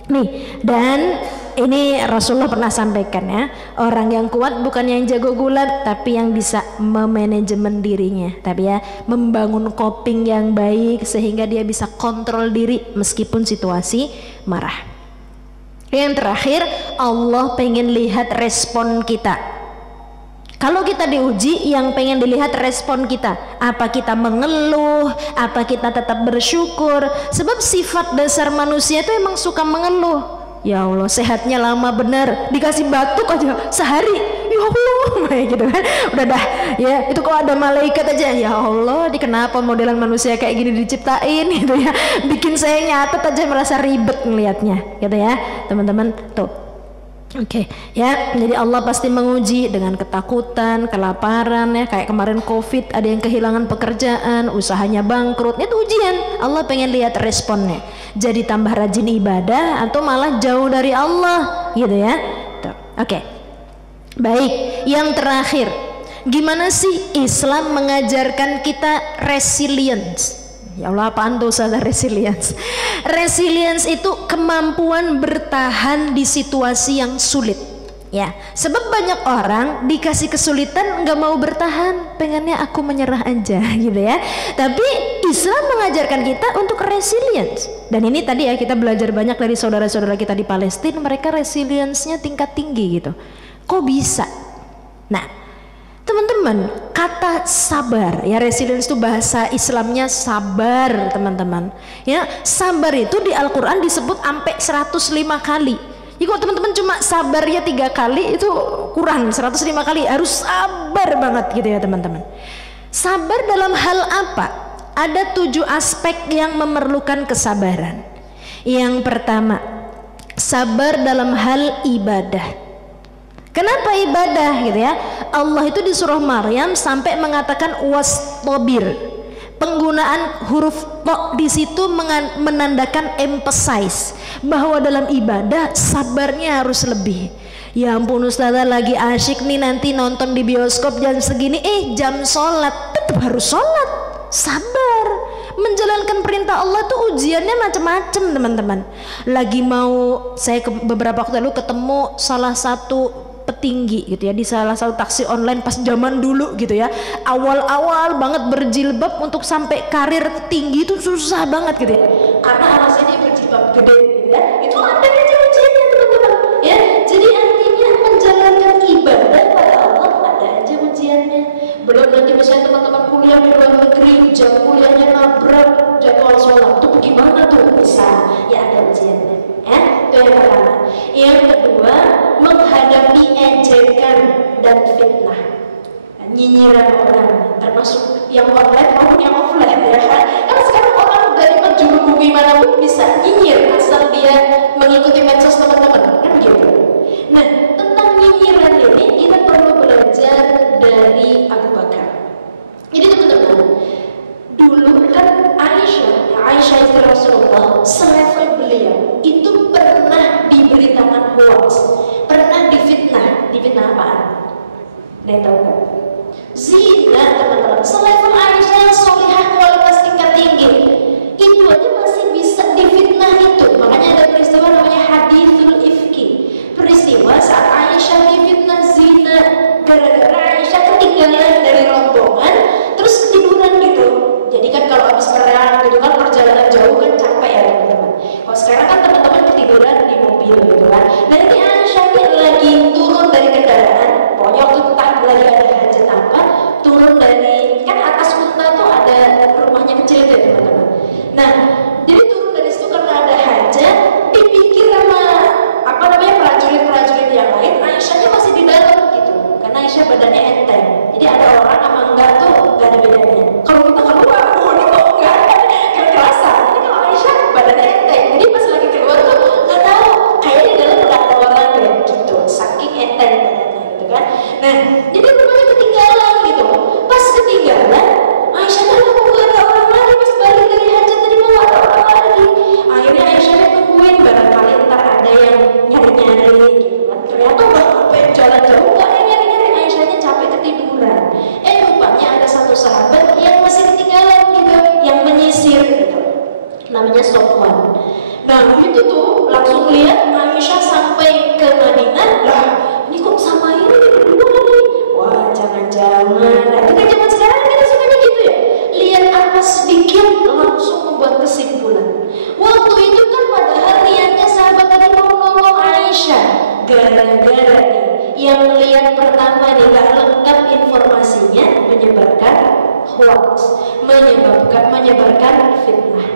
nih. Dan ini Rasulullah pernah sampaikan ya, orang yang kuat bukan yang jago gulat, tapi yang bisa memanajemen dirinya, tapi ya membangun coping yang baik sehingga dia bisa kontrol diri meskipun situasi marah. Yang terakhir, Allah pengen lihat respon kita. Kalau kita diuji, yang pengen dilihat respon kita. Apa kita mengeluh, apa kita tetap bersyukur. Sebab sifat dasar manusia itu emang suka mengeluh. Ya Allah, sehatnya lama bener, dikasih batuk aja sehari, ya Allah kayak gitu kan. Udah dah ya, itu kalau ada malaikat aja, ya Allah, di kenapa modelan manusia kayak gini diciptain gitu ya, bikin saya nyatet aja merasa ribet ngelihatnya gitu ya teman-teman tuh. Oke ya, jadi Allah pasti menguji dengan ketakutan, kelaparan ya, kayak kemarin COVID, ada yang kehilangan pekerjaan, usahanya bangkrut, itu ujian. Allah pengen lihat responnya, jadi tambah rajin ibadah atau malah jauh dari Allah gitu ya. Oke. Baik, yang terakhir, gimana sih Islam mengajarkan kita resilience? Ya Allah, apaan tuh Ustazah resilience? Resilience itu kemampuan bertahan di situasi yang sulit ya. Sebab banyak orang dikasih kesulitan nggak mau bertahan, pengennya aku menyerah aja gitu ya. Tapi Islam mengajarkan kita untuk resilience. Dan ini tadi ya, kita belajar banyak dari saudara-saudara kita di Palestina, mereka resilience-nya tingkat tinggi gitu. Kok bisa? Nah, teman-teman, kata sabar ya, resilience itu bahasa Islamnya sabar, teman-teman. Ya, sabar itu di Al-Qur'an disebut sampai 105 kali. Jadi kalau teman-teman cuma sabar ya 3 kali itu kurang, 105 kali harus sabar banget gitu ya, teman-teman. Sabar dalam hal apa? Ada 7 aspek yang memerlukan kesabaran. Yang pertama, sabar dalam hal ibadah. Kenapa ibadah gitu ya? Allah itu di surah Maryam sampai mengatakan wastabir. Penggunaan huruf to di situ menandakan emphasize bahwa dalam ibadah sabarnya harus lebih. Ya ampun ustazah, lagi asyik nih nanti nonton di bioskop jam segini, jam sholat, tetap harus sholat. Sabar. Menjalankan perintah Allah tuh ujiannya macam-macam, teman-teman. Lagi mau, saya beberapa waktu lalu ketemu salah satu petinggi gitu ya di salah satu taksi online pas zaman dulu gitu ya, awal-awal banget berjilbab untuk sampai karir tinggi itu susah banget gitu ya, karena alasannya dia berjilbab gede gitu ya. Itu ada aja ujiannya, teman-teman ya. Jadi artinya menjalankan ibadah pada Allah ada aja ujiannya. Belum nanti misalnya teman-teman kuliah di luar negeri, jam kuliahnya nabrak jadwal sholat, tuh bagaimana tuh? Bisa ya, ada ujiannya ya. Itu yang pertama. Yang kedua, menghadapi ejekan dan fitnah, nyinyiran orang, termasuk yang online maupun yang offline ya kan. Karena sekarang orang dari penjuru bumi manapun bisa nyinyir asal dia mengikuti medsos teman-teman kan gitu. Nah, tentang nyinyiran ini kita perlu belajar dari Abu Bakar. Jadi teman-teman, dulu kan Aisyah istri Rasulullah, selevel beliau itu pernah diberitakan hoax, pernah difitnah apaan? Nih tahu kan? Zina, teman-teman. Selevel Aisyah yang solihah kualitas tingkat tinggi, itu aja masih bisa difitnah itu. Makanya ada peristiwa namanya hadithul ifki, peristiwa saat Aisyah difitnah zina gara-gara Aisyah ketinggalan dari rombongan terus ketiduran gitu. Jadi kan kalau habis perang gitu kan, perjalanan jauh kan capek ya teman-teman. Kalau sekarang kan teman-teman ketiduran di mobil gitu kan. Nah ini Aisyah ini lagi turun dari kendaraan, pokoknya waktu entah lagi ada hajat apa, turun dari, kan atas unta tuh ada rumahnya kecil ya teman-teman. Nah jadi turun dari situ karena ada hajat, dipikir sama apa namanya prajurit-prajurit yang lain Aisyahnya masih di dalam gitu, karena Aisyah badannya enteng. Jadi ada orang sama enggak tuh gak ada bedanya. Kalau kita keluar, ini kok enggak kan kerasa. Jadi kalau Aisyah badannya enteng, jadi pas lagi keluar tuh nggak tahu, kayaknya di dalam nggak ada orang deh gitu, saking enteng badannya gitu kan. Nah jadi rumahnya ketinggalan gitu. Pas ketinggalan, Aisyahnya kok nggak ada orang lagi, pas balik dari hajat tadi mau ada orang lagi. Akhirnya Aisyahnya tungguin barangkali ntar ada yang nyari-nyari gitu kan. Ternyata udah sampai jalan jauh nggak ada yang nyari-nyari, Aisyahnya capek ketiduran. Rupanya ada satu sahabat yang masih ketinggalan gitu, yang menyisir gitu, namanya Sofwan. Nah itu tuh langsung lihat Aisyah sampai ke Madinah, lah ini kok sama ini berdua nih, wah jangan-jangan. Nah itu kan zaman sekarang kita sukanya gitu ya, lihat apa sedikit langsung membuat kesimpulan. Waktu itu kan padahal niatnya sahabat tadi mau nolong Aisyah, gara-gara nih yang lihat pertama nih gak lengkap informasinya, menyebarkan hoax, menyebarkan fitnah.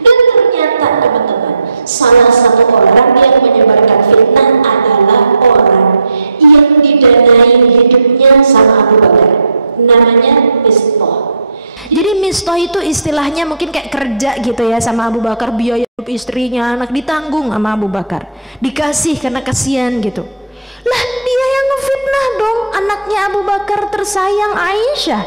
Dan ternyata teman-teman, salah satu orang yang menyebarkan fitnah adalah orang yang didanai hidupnya sama Abu Bakar, namanya Mistah. Jadi Mistah itu istilahnya mungkin kayak kerja gitu ya sama Abu Bakar, biaya hidup istrinya, anak ditanggung sama Abu Bakar, dikasih karena kasihan gitu. Lah dia yang ngefitnah dong anaknya Abu Bakar tersayang Aisyah.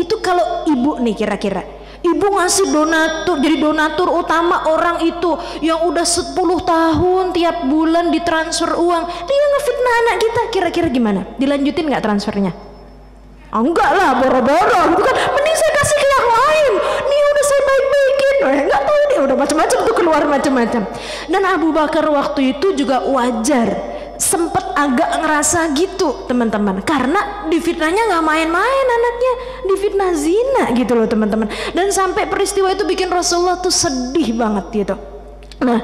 Itu kalau ibu nih kira-kira, ibu ngasih donatur, jadi donatur utama orang itu yang udah 10 tahun tiap bulan ditransfer uang, dia ngefitnah anak kita, kira-kira gimana? Dilanjutin nggak transfernya? Enggak lah, boro-boro gitu kan, mending saya kasih ke yang lain, nih udah saya baik-baikin, nggak tahu dia udah macam-macam tuh keluar macam-macam. Dan Abu Bakar waktu itu juga wajar sempet agak ngerasa gitu teman-teman, karena difitnahnya nggak main-main, anaknya difitnah zina gitu loh teman-teman. Dan sampai peristiwa itu bikin Rasulullah tuh sedih banget gitu. Nah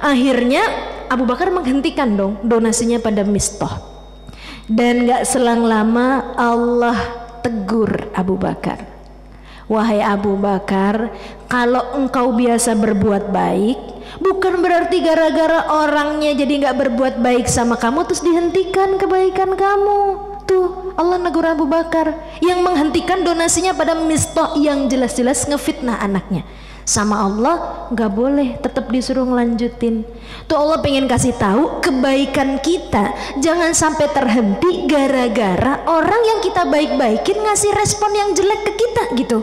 akhirnya Abu Bakar menghentikan dong donasinya pada Mistah. Dan gak selang lama Allah tegur Abu Bakar. Wahai Abu Bakar, kalau engkau biasa berbuat baik, bukan berarti gara-gara orangnya jadi gak berbuat baik sama kamu terus dihentikan kebaikan kamu. Tuh Allah negur Abu Bakar yang menghentikan donasinya pada Mistah yang jelas-jelas ngefitnah anaknya. Sama Allah nggak boleh, tetap disuruh ngelanjutin. Tuh Allah pengen kasih tahu kebaikan kita jangan sampai terhenti gara-gara orang yang kita baik-baikin ngasih respon yang jelek ke kita gitu.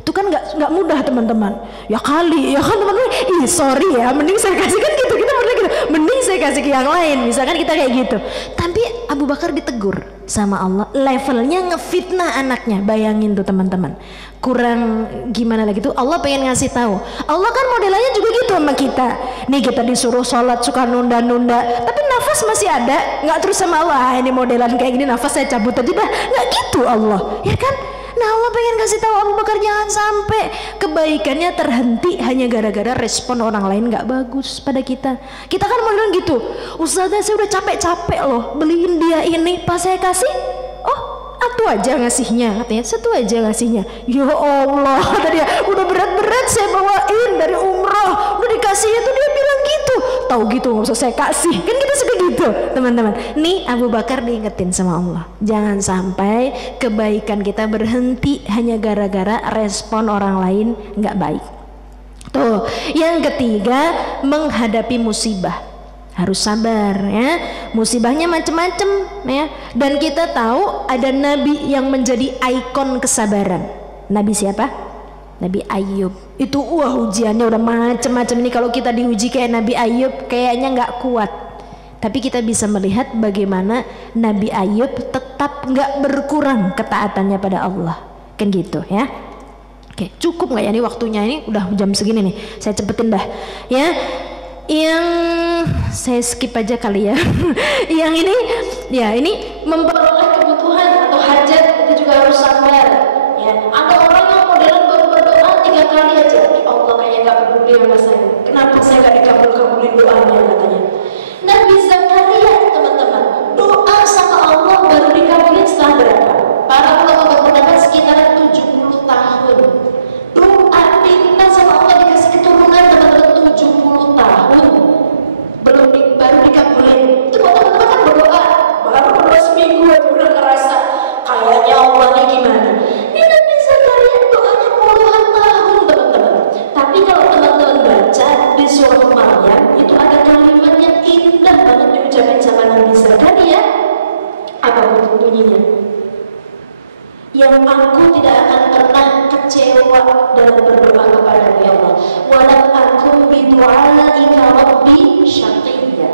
Itu kan nggak mudah teman-teman. Ya kali ya kan teman-teman, ih sorry ya, mending saya kasih kan gitu, kita pernah gitu, mending saya kasih ke yang lain, misalkan kita kayak gitu. Tapi Abu Bakar ditegur sama Allah, levelnya ngefitnah anaknya. Bayangin tuh teman-teman, kurang gimana lagi tuh. Allah pengen ngasih tahu, Allah kan modelannya juga gitu sama kita. Nih kita disuruh sholat suka nunda-nunda, tapi nafas masih ada, nggak terus sama Allah. Ini modelan kayak gini, nafas saya cabut aja dah, nggak gitu Allah, ya kan? Nah Allah pengen kasih tahu Abu Bakar jangan sampai kebaikannya terhenti hanya gara-gara respon orang lain nggak bagus pada kita. Kita kan modelan gitu, Ustazah saya udah capek-capek loh beliin dia ini, pas saya kasih, oh satu aja ngasihnya, katanya satu aja ngasihnya. Ya Allah, tadi udah berat-berat saya bawain dari umroh, udah dikasihnya tuh dia bilang gitu. Tahu gitu nggak usah saya kasih, kan kita suka gitu teman-teman. Nih Abu Bakar diingetin sama Allah, jangan sampai kebaikan kita berhenti hanya gara-gara respon orang lain nggak baik. Tuh yang ketiga, menghadapi musibah harus sabar ya. Musibahnya macam-macam ya, dan kita tahu ada nabi yang menjadi ikon kesabaran. Nabi siapa? Nabi Ayub. Itu ujiannya udah macam-macam. Ini kalau kita diuji kayak Nabi Ayub kayaknya nggak kuat. Tapi kita bisa melihat bagaimana Nabi Ayub tetap nggak berkurang ketaatannya pada Allah, kan gitu ya. Oke, cukup nggak ya ini waktunya? Ini udah jam segini nih, saya cepetin dah ya. Yang saya skip aja kali ya. Yang ini ya, ini memperoleh kebutuhan atau hajat itu juga harus sabar ya. Ada orang yang modelan baru berdoa 3 kali aja, Allah kayaknya gak peduli sama saya, kenapa saya gak dikabul-kabulin doanya katanya. Nabi Zakaria teman-teman, doa sama Allah baru dikabulin setelah berapa? Para ulama berpendapat sekitar 70 tahun. Doa minta sama Allah dikasih keturunan teman-teman 70 tahun baru dikabulin. Itu buat teman-teman kan baru seminggu aja udah ngerasa kayaknya Allah nih gimana. Ini Nabi Zakaria doanya puluhan tahun teman-teman. Tapi kalau teman-teman baca di surah Maryam itu ada kalimat yang indah banget diucapin sama Nabi Zakaria. Apa bunyinya? Yang aku tidak akan pernah kecewa dalam berdoa kepada ya Allah. Walam aku bidu'alaika rabbi syaqiyya.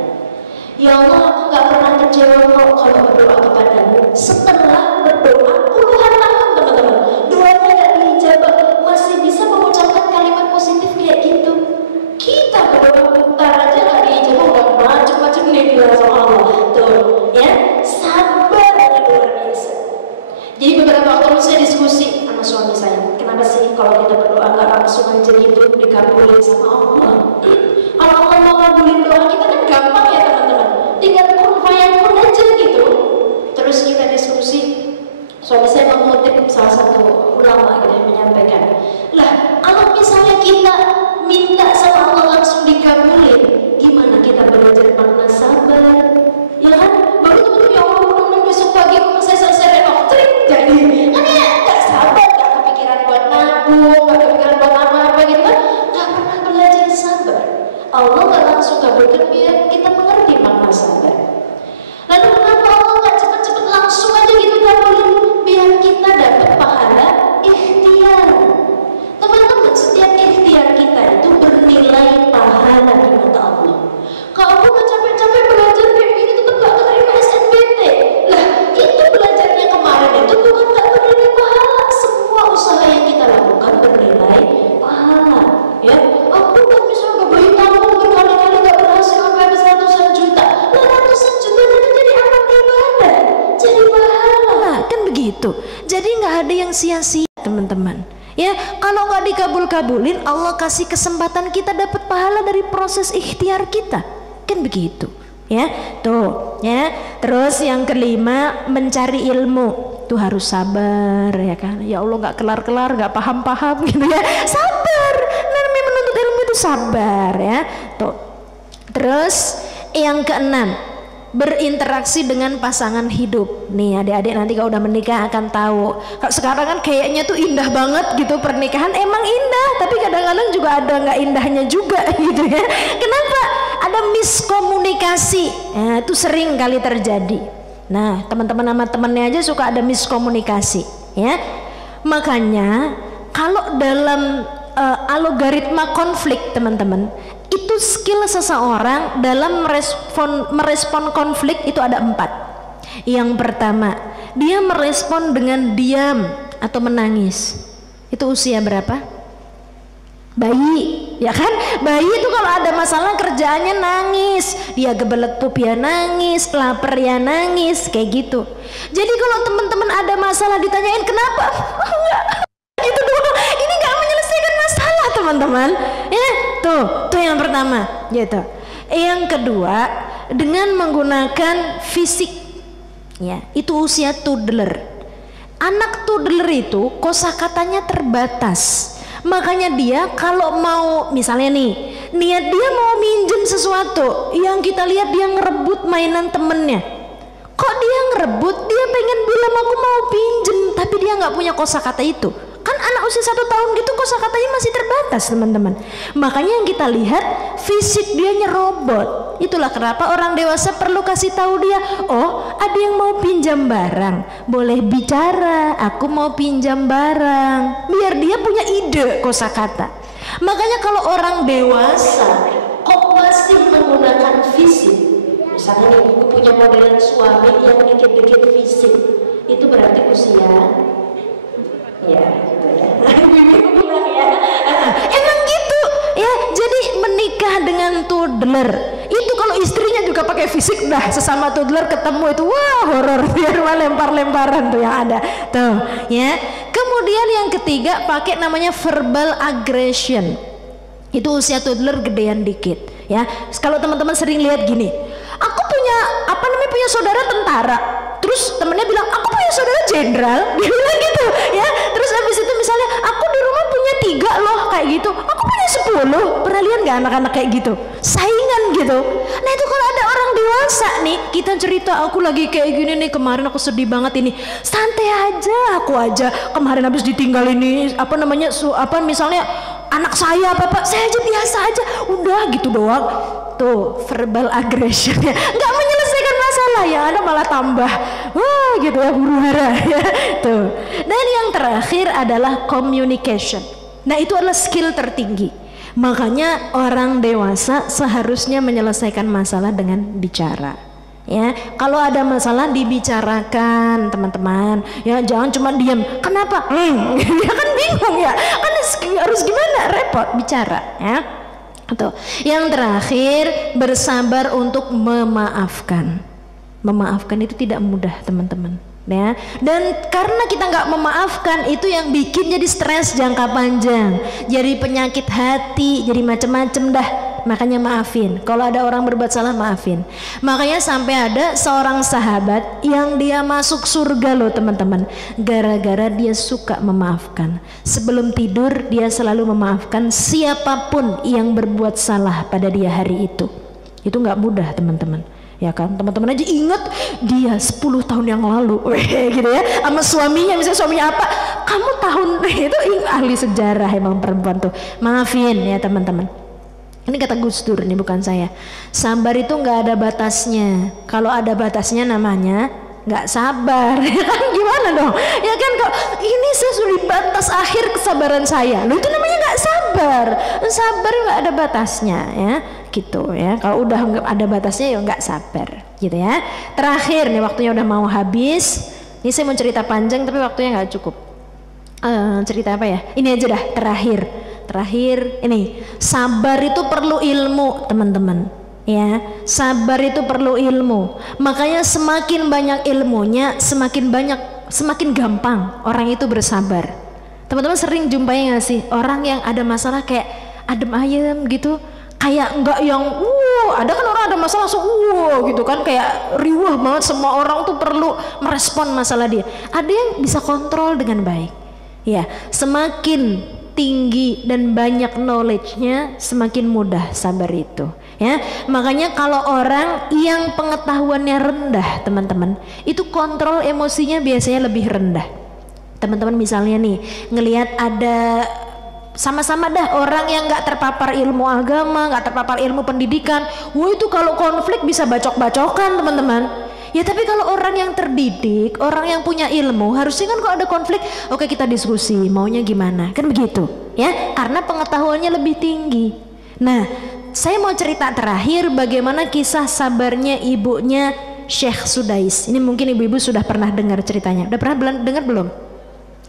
Ya Allah, aku gak pernah kecewa kalau berdoa kepadamu setelah berdoa puluhan tahun teman-teman. Doanya gak diijabah, masih bisa mengucapkan kalimat positif kayak gitu. Kita berdoa bentar aja gak diijabah, udah macam-macam nih bilang sama Allah. Tuh ya, sabar aja luar biasa. Jadi beberapa waktu lalu saya diskusi sama suami saya, kenapa sih kalau kita berdoa gak langsung aja gitu dikabulin sama Allah? Kalau Allah mau ngabulin doa kita kan gampang ya teman-teman, tinggal kun fayakun aja gitu. Terus kita diskusi, suami saya mengutip salah satu ulama gitu yang menyampaikan, lah kalau misalnya kita minta sama Allah langsung dikabulin, gimana kita belajar makna sabar? Ya kan, baru teman-teman ya Allah mudah-mudahan besok pagi rumah saya selesai renov jadi kan ya gak sabar, gak kepikiran buat nabung, gak kepikiran buat apa-apa gitu kan, gak pernah belajar sabar. Allah gak langsung kabulkan biar kita mengerti makna sabar. Lalu kenapa Allah gak cepet-cepet langsung aja gitu kabulin? Biar kita dapat pahala ikhtiar. Teman-teman, setiap ikhtiar kita itu bernilai pahala di mata Allah. Kalau aku gak capek-capek belajar kayak gini tetap gak terima SNBT. Lah itu belajarnya kemarin itu bukan gak bernilai pahala. Semua usaha yang kita lakukan bernilai pahala ya. Aku kan misalnya gak bayi tabung berkali-kali gak berhasil sampai habis ratusan juta. Lah ratusan juta itu jadi amal ibadah, jadi pahala, kan begitu. Jadi gak ada yang sia-sia teman-teman ya. Kalau gak dikabul-kabulin, Allah kasih kesempatan kita dapat pahala dari proses ikhtiar kita, kan begitu ya. Tuh, ya. Terus yang kelima, mencari ilmu. Tuh harus sabar ya kan. Ya Allah, nggak kelar-kelar, nggak paham-paham gitu ya. Sabar. Namanya menuntut ilmu itu sabar ya. Tuh. Terus yang keenam, berinteraksi dengan pasangan hidup. Nih adik-adik nanti kalau udah menikah akan tahu. Kalau sekarang kan kayaknya tuh indah banget gitu pernikahan, emang indah, tapi kadang-kadang juga ada nggak indahnya juga gitu ya. Kenapa? Ada miskomunikasi. Nah, itu sering kali terjadi. Nah, teman-teman sama temennya aja suka ada miskomunikasi ya. Makanya kalau dalam algoritma konflik teman-teman, itu skill seseorang dalam merespon konflik itu ada 4. Yang pertama, dia merespon dengan diam atau menangis. Itu usia berapa? Bayi, ya kan? Bayi itu kalau ada masalah kerjaannya nangis, dia gebelet pup ya nangis, lapar ya nangis, kayak gitu. Jadi kalau teman-teman ada masalah ditanyain kenapa? Enggak, gitu doang. Ini nggak menyelesaikan masalah teman-teman. Ya, tuh yang pertama, gitu. Yang kedua, dengan menggunakan fisik, ya, itu usia toddler. Anak toddler itu kosakatanya terbatas. Makanya dia kalau mau, misalnya nih, niat dia mau minjem sesuatu, yang kita lihat dia ngerebut mainan temennya. Kok dia ngerebut? Dia pengen bilang aku mau pinjem, tapi dia nggak punya kosakata itu. Kan anak usia 1 tahun gitu kosakatanya masih terbatas teman-teman. Makanya yang kita lihat fisik dia nyerobot. Itulah kenapa orang dewasa perlu kasih tahu dia, oh ada yang mau pinjam barang, boleh bicara, aku mau pinjam barang, biar dia punya ide kosakata. Makanya kalau orang dewasa kok masih menggunakan fisik, misalnya ibu punya modelan suami yang dikit-dikit fisik, itu berarti usia ya gitu ya. Emang gitu ya. Jadi menikah dengan toddler itu kalau istrinya juga pakai fisik, dah sesama toddler ketemu itu wah horor, biar lempar-lemparan tuh yang ada tuh ya. Kemudian yang ketiga pakai namanya verbal aggression. Itu usia toddler gedean dikit ya. Kalau teman-teman sering lihat gini, aku punya punya saudara tentara, terus temennya bilang aku punya saudara jenderal, dia bilang gitu ya. Terus habis itu misalnya aku di rumah punya 3 loh kayak gitu, aku punya 10. Pernah lihat nggak anak-anak kayak gitu, saingan gitu. Nah itu kalau ada orang dewasa nih, kita cerita aku lagi kayak gini nih, kemarin aku sedih banget ini, santai aja, aku aja kemarin habis ditinggal ini misalnya anak saya saya aja biasa aja, udah gitu doang. Tuh verbal aggression ya, nggak menyelesaikan masalah ya, ada malah tambah wah gitu ya, huru-hara ya. Tuh. Dan yang terakhir adalah communication. Nah itu adalah skill tertinggi. Makanya orang dewasa seharusnya menyelesaikan masalah dengan bicara. Ya, kalau ada masalah dibicarakan teman-teman. Ya, jangan cuma diam. Kenapa? Ya kan bingung ya. Kan harus gimana? Repot bicara. Ya. Tuh. Yang terakhir, bersabar untuk memaafkan. Memaafkan itu tidak mudah teman-teman. Ya, dan karena kita nggak memaafkan, itu yang bikin jadi stres jangka panjang, jadi penyakit hati, jadi macam-macam dah. Makanya maafin, kalau ada orang berbuat salah maafin. Makanya sampai ada seorang sahabat yang dia masuk surga loh teman-teman, gara-gara dia suka memaafkan. Sebelum tidur dia selalu memaafkan siapapun yang berbuat salah pada dia hari itu. Itu nggak mudah teman-teman. Ya kan, teman-teman aja inget dia 10 tahun yang lalu gitu ya, sama suaminya, misalnya suaminya apa, kamu tahun itu ahli sejarah emang perempuan tuh. Maafin ya teman-teman. Ini kata Gus Dur nih, bukan saya. Sabar itu nggak ada batasnya. Kalau ada batasnya namanya nggak sabar. Gimana dong? Ya kan, kok ini saya sudah di batas akhir kesabaran saya. Loh itu namanya nggak sabar. Sabar nggak ada batasnya ya. Gitu ya. Kalau udah nggak ada batasnya ya nggak sabar. Gitu ya. Terakhir nih, waktunya udah mau habis. Ini saya mau cerita panjang tapi waktunya nggak cukup. Cerita apa ya? Ini aja dah, terakhir ini, sabar itu perlu ilmu teman-teman ya. Sabar itu perlu ilmu. Makanya semakin banyak ilmunya, semakin gampang orang itu bersabar. Teman-teman sering jumpai nggak sih orang yang ada masalah kayak adem ayem gitu, kayak enggak yang ada kan orang ada masalah langsung gitu kan, kayak riuh banget, semua orang tuh perlu merespon masalah dia. Ada yang bisa kontrol dengan baik. Ya, semakin tinggi dan banyak knowledge-nya, semakin mudah sabar itu. Ya, makanya kalau orang yang pengetahuannya rendah, teman-teman, itu kontrol emosinya biasanya lebih rendah. Teman-teman misalnya nih ngelihat ada sama-sama dah orang yang nggak terpapar ilmu agama, nggak terpapar ilmu pendidikan, itu kalau konflik bisa bacok-bacokan, teman-teman. Ya tapi kalau orang yang terdidik, orang yang punya ilmu, harusnya kan kalau ada konflik, oke kita diskusi, maunya gimana, kan begitu ya, karena pengetahuannya lebih tinggi. Nah, saya mau cerita terakhir bagaimana kisah sabarnya ibunya Syekh Sudais. Ini mungkin ibu-ibu sudah pernah dengar ceritanya. Udah pernah dengar belum?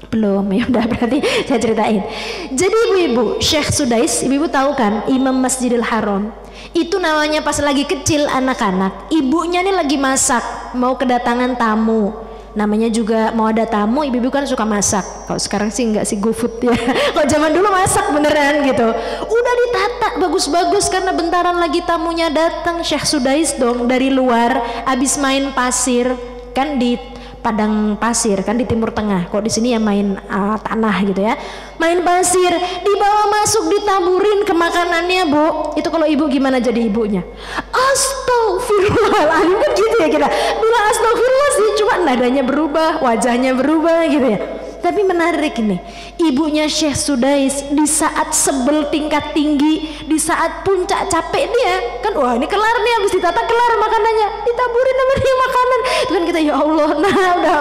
Belum, ya udah berarti saya ceritain. Jadi ibu-ibu, Syekh Sudais, ibu-ibu tahu kan Imam Masjidil Haram. Itu namanya pas lagi kecil anak-anak, ibunya nih lagi masak, mau kedatangan tamu. Namanya juga mau ada tamu, ibu-ibu kan suka masak. Kalau sekarang sih enggak sih, GoFood ya. Kalau zaman dulu masak beneran gitu. Udah ditata bagus-bagus karena bentaran lagi tamunya datang. Syekh Sudais dong dari luar abis main pasir kan di padang pasir kan di Timur Tengah, kok di sini ya main tanah gitu ya, main pasir, dibawa masuk ditaburin ke makanannya, Bu. Itu kalau ibu gimana jadi ibunya? Astagfirullahaladzim, kan gitu ya kita bilang astagfirullah sih, cuma nadanya berubah, wajahnya berubah gitu ya. Tapi menarik nih, ibunya Syekh Sudais di saat sebel tingkat tinggi, di saat puncak capek dia kan, wah ini kelar nih, habis ditata kelar makanannya, ditaburin sama dia makanan. Itu kan kita ya Allah, nah udah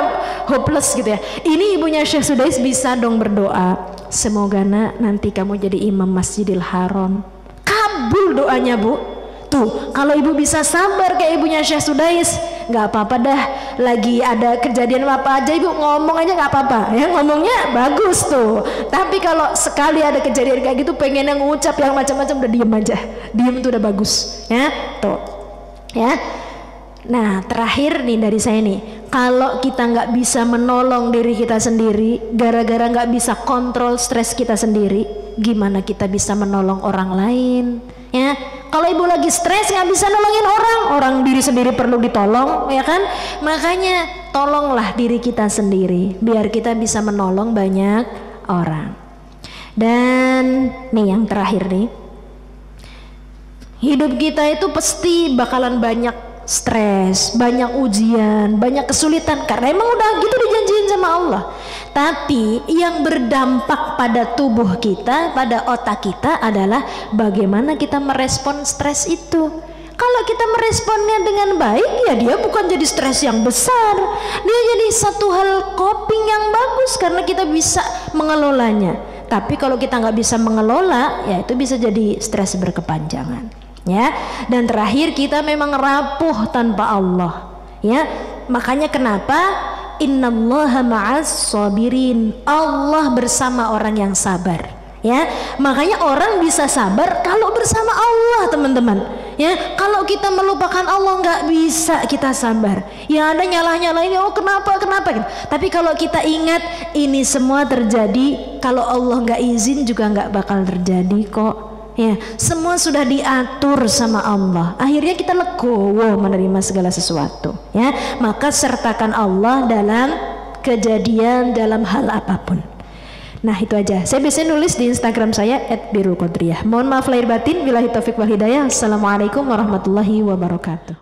hopeless gitu ya. Ini ibunya Syekh Sudais bisa dong berdoa, semoga nanti kamu jadi imam Masjidil Haram. Kabul doanya, Bu. Tuh, kalau ibu bisa sabar kayak ibunya Syekh Sudais, nggak apa-apa dah, lagi ada kejadian apa aja ibu ngomong aja nggak apa-apa ya, ngomongnya bagus tuh. Tapi kalau sekali ada kejadian kayak gitu pengen yang ngucap yang macam-macam, udah diem aja, diem tuh udah bagus ya tuh ya. Nah terakhir nih dari saya nih, kalau kita nggak bisa menolong diri kita sendiri, gara-gara nggak bisa kontrol stres kita sendiri, gimana kita bisa menolong orang lain ya? Kalau ibu lagi stres nggak bisa nolongin orang diri sendiri perlu ditolong ya kan. Makanya tolonglah diri kita sendiri biar kita bisa menolong banyak orang. Dan nih yang terakhir nih, hidup kita itu pasti bakalan banyak stres, banyak ujian, banyak kesulitan, karena emang udah gitu dijanjiin sama Allah. Tapi yang berdampak pada tubuh kita, pada otak kita adalah bagaimana kita merespon stres itu. Kalau kita meresponnya dengan baik, ya dia bukan jadi stres yang besar, dia jadi satu hal coping yang bagus karena kita bisa mengelolanya. Tapi kalau kita nggak bisa mengelola, ya itu bisa jadi stres berkepanjangan ya. Dan terakhir, kita memang rapuh tanpa Allah ya. Makanya kenapa innallaha ma'as sabirin, Allah bersama orang yang sabar ya. Makanya orang bisa sabar kalau bersama Allah, teman-teman ya. Kalau kita melupakan Allah nggak bisa kita sabar ya. Ada nyalah-nyalahin, oh kenapa gitu. Tapi kalau kita ingat ini semua terjadi, kalau Allah nggak izin juga nggak bakal terjadi kok ya. Semua sudah diatur sama Allah, akhirnya kita legowo menerima segala sesuatu ya. Maka sertakan Allah dalam kejadian, dalam hal apapun. Nah itu aja, saya biasanya nulis di Instagram saya @birulqadriyah. Mohon maaf lahir batin, billahi taufiq wal hidayah. Assalamualaikum warahmatullahi wabarakatuh.